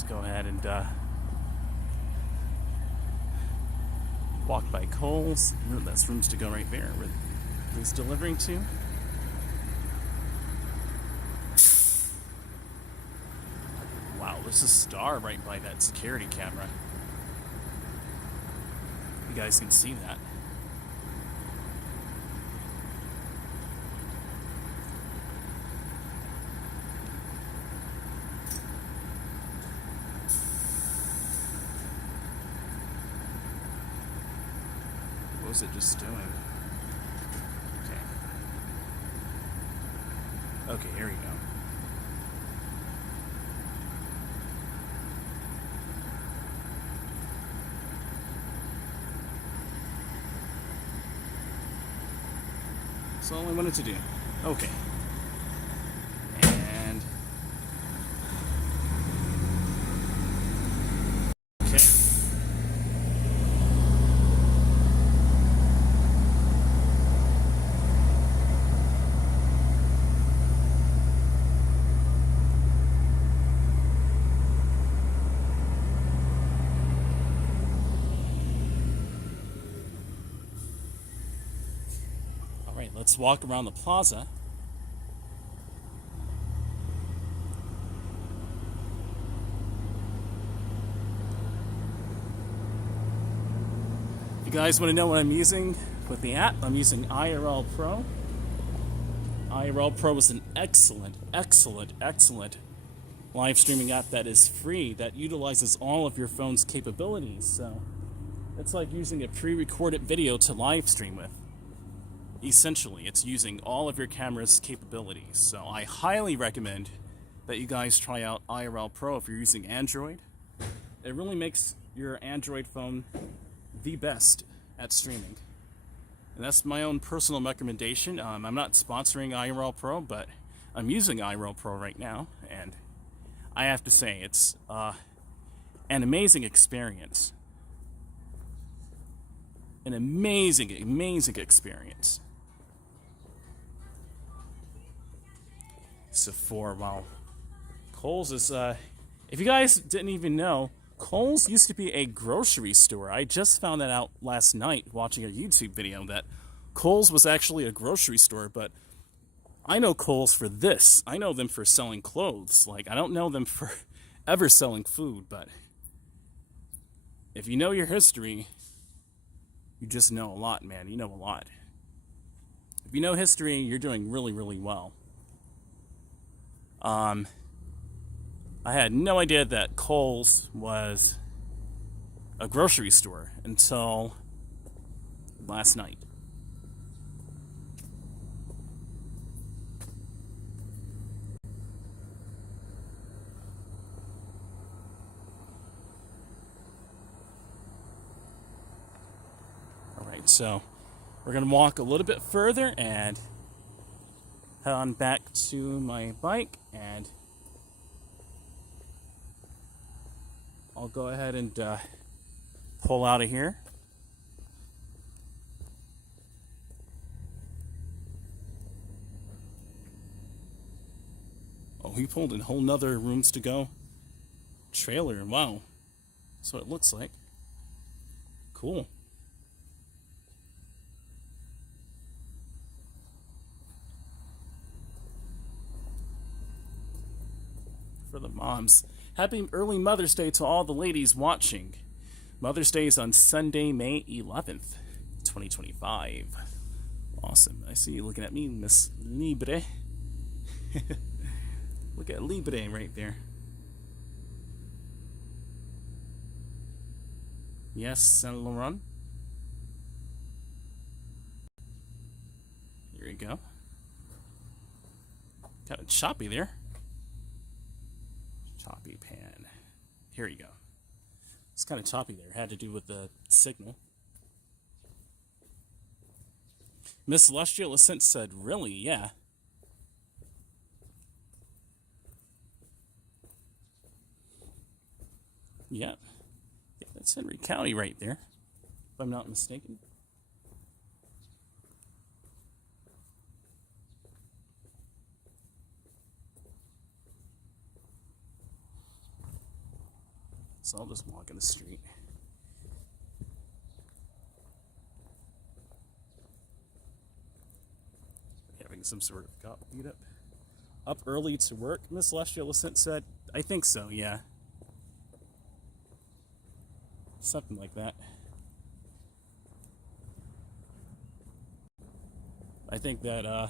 Go ahead and walk by Kohl's. That's rooms to go right there where he's delivering to. Wow, there's a star right by that security camera. You guys can see that. What was it just doing? Okay. Okay, here we go. That's all I wanted to do. Okay. And... okay. let's walk around the plaza. If you guys want to know what I'm using with the app, I'm using IRL Pro. IRL Pro is an excellent live streaming app that is free, that utilizes all of your phone's capabilities. So it's like using a pre-recorded video to live stream with. Essentially, it's using all of your camera's capabilities. So I highly recommend that you guys try out IRL Pro if you're using Android. It really makes your Android phone the best at streaming. And that's my own personal recommendation. I'm not sponsoring IRL Pro, but I'm using IRL Pro right now, and I have to say it's an amazing experience. An amazing experience. So Kohl's is, if you guys didn't even know, Kohl's used to be a grocery store. I just found that out last night watching a YouTube video that Kohl's was actually a grocery store, but I know Kohl's for this. I know them for selling clothes. Like, I don't know them for ever selling food, but if you know your history, you just know a lot, man. You know a lot. If you know history, you're doing really well. I had no idea that Kohl's was a grocery store until last night. Alright, so we're going to walk a little bit further and head on back to my bike, and I'll go ahead and pull out of here. Oh, he pulled in whole nother rooms to go trailer. Wow. That's what it looks like. Cool. For the moms. Happy early Mother's Day to all the ladies watching. Mother's Day is on Sunday, May 11th, 2025. Awesome. I see you looking at me, Miss Libre. Look at Libre right there. Yes, Saint Laurent. Here we go. Kind of choppy there. Choppy pan. Here you go. It's kind of choppy there. Had to do with the signal. Miss Celestial Ascent said, really? Yeah. Yeah. Yeah, that's Henry County right there, if I'm not mistaken. So I'll just walk in the street. Having some sort of cop beat up. Up early to work, Miss Celestial Ascent said. I think so, yeah. Something like that. I think that,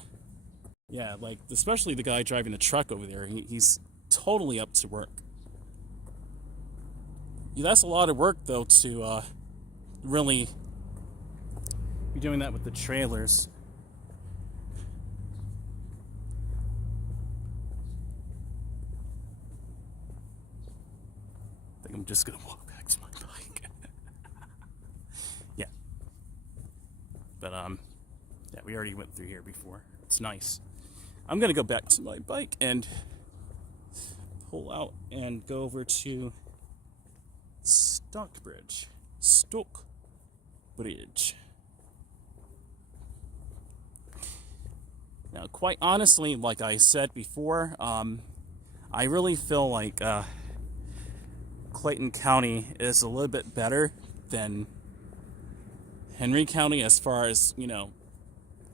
yeah, like, especially the guy driving the truck over there, he's totally up to work. Yeah, that's a lot of work, though, to really be doing that with the trailers. I think I'm just going to walk back to my bike. Yeah. But, yeah, we already went through here before. It's nice. I'm going to go back to my bike and pull out and go over to Stockbridge. Now, quite honestly, like I said before, I really feel like Clayton County is a little bit better than Henry County as far as, you know,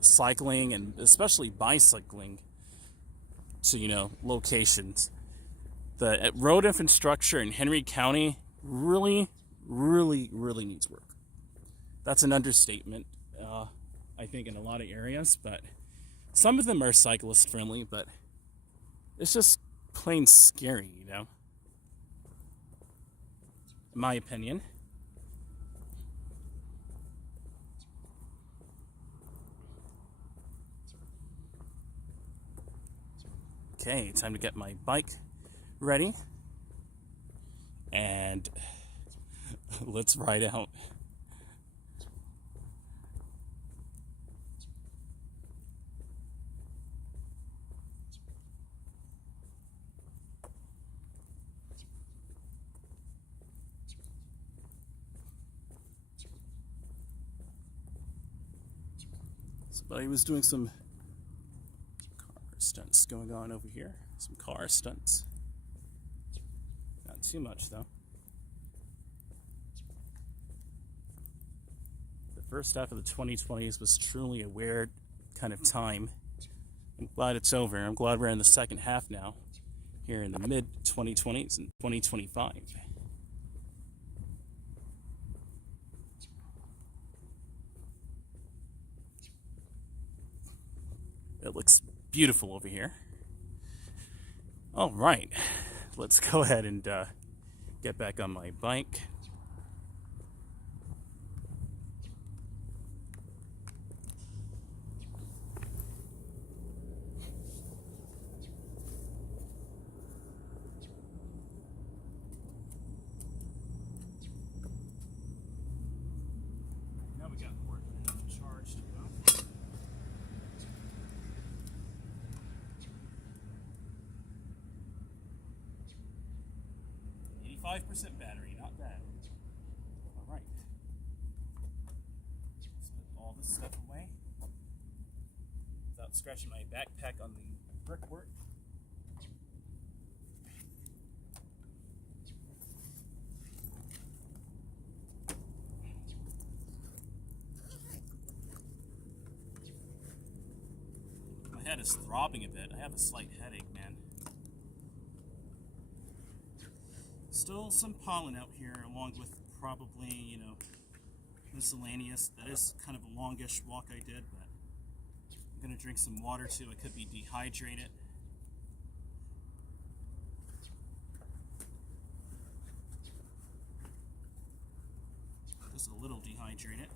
cycling and especially bicycling to, locations. The road infrastructure in Henry County really, really, really needs work. That's an understatement, I think, in a lot of areas, but some of them are cyclist friendly, but it's just plain scary, in my opinion. Okay, time to get my bike ready, and let's ride out. Somebody was doing some car stunts going on over here. Some car stunts. Not too much, though. The first half of the 2020s was truly a weird kind of time. I'm glad it's over. I'm glad we're in the second half now, here in the mid-2020s and 2025. It looks beautiful over here. All right, let's go ahead and get back on my bike. Now we got more than enough charge to go. 5% battery, not bad. Alright. Let's put all this stuff away without scratching my backpack on the brickwork. My head is throbbing a bit. I have a slight headache, man. Still some pollen out here, along with probably, miscellaneous. That is kind of a longish walk I did, but I'm going to drink some water too. I could be dehydrated. Just a little dehydrated.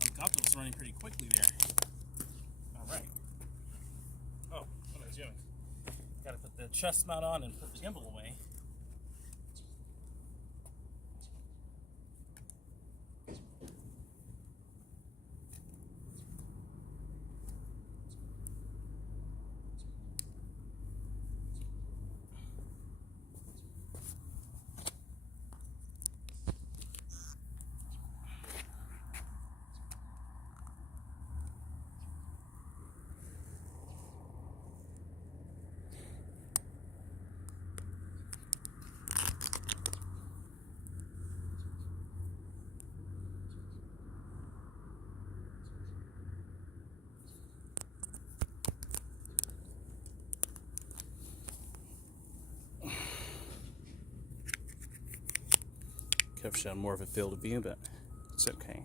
Elgato's running pretty quickly there. Alright. Oh, what am I doing? Gotta put the chest mount on and put the gimbal away. Could have shown more of a field of view, but it's okay.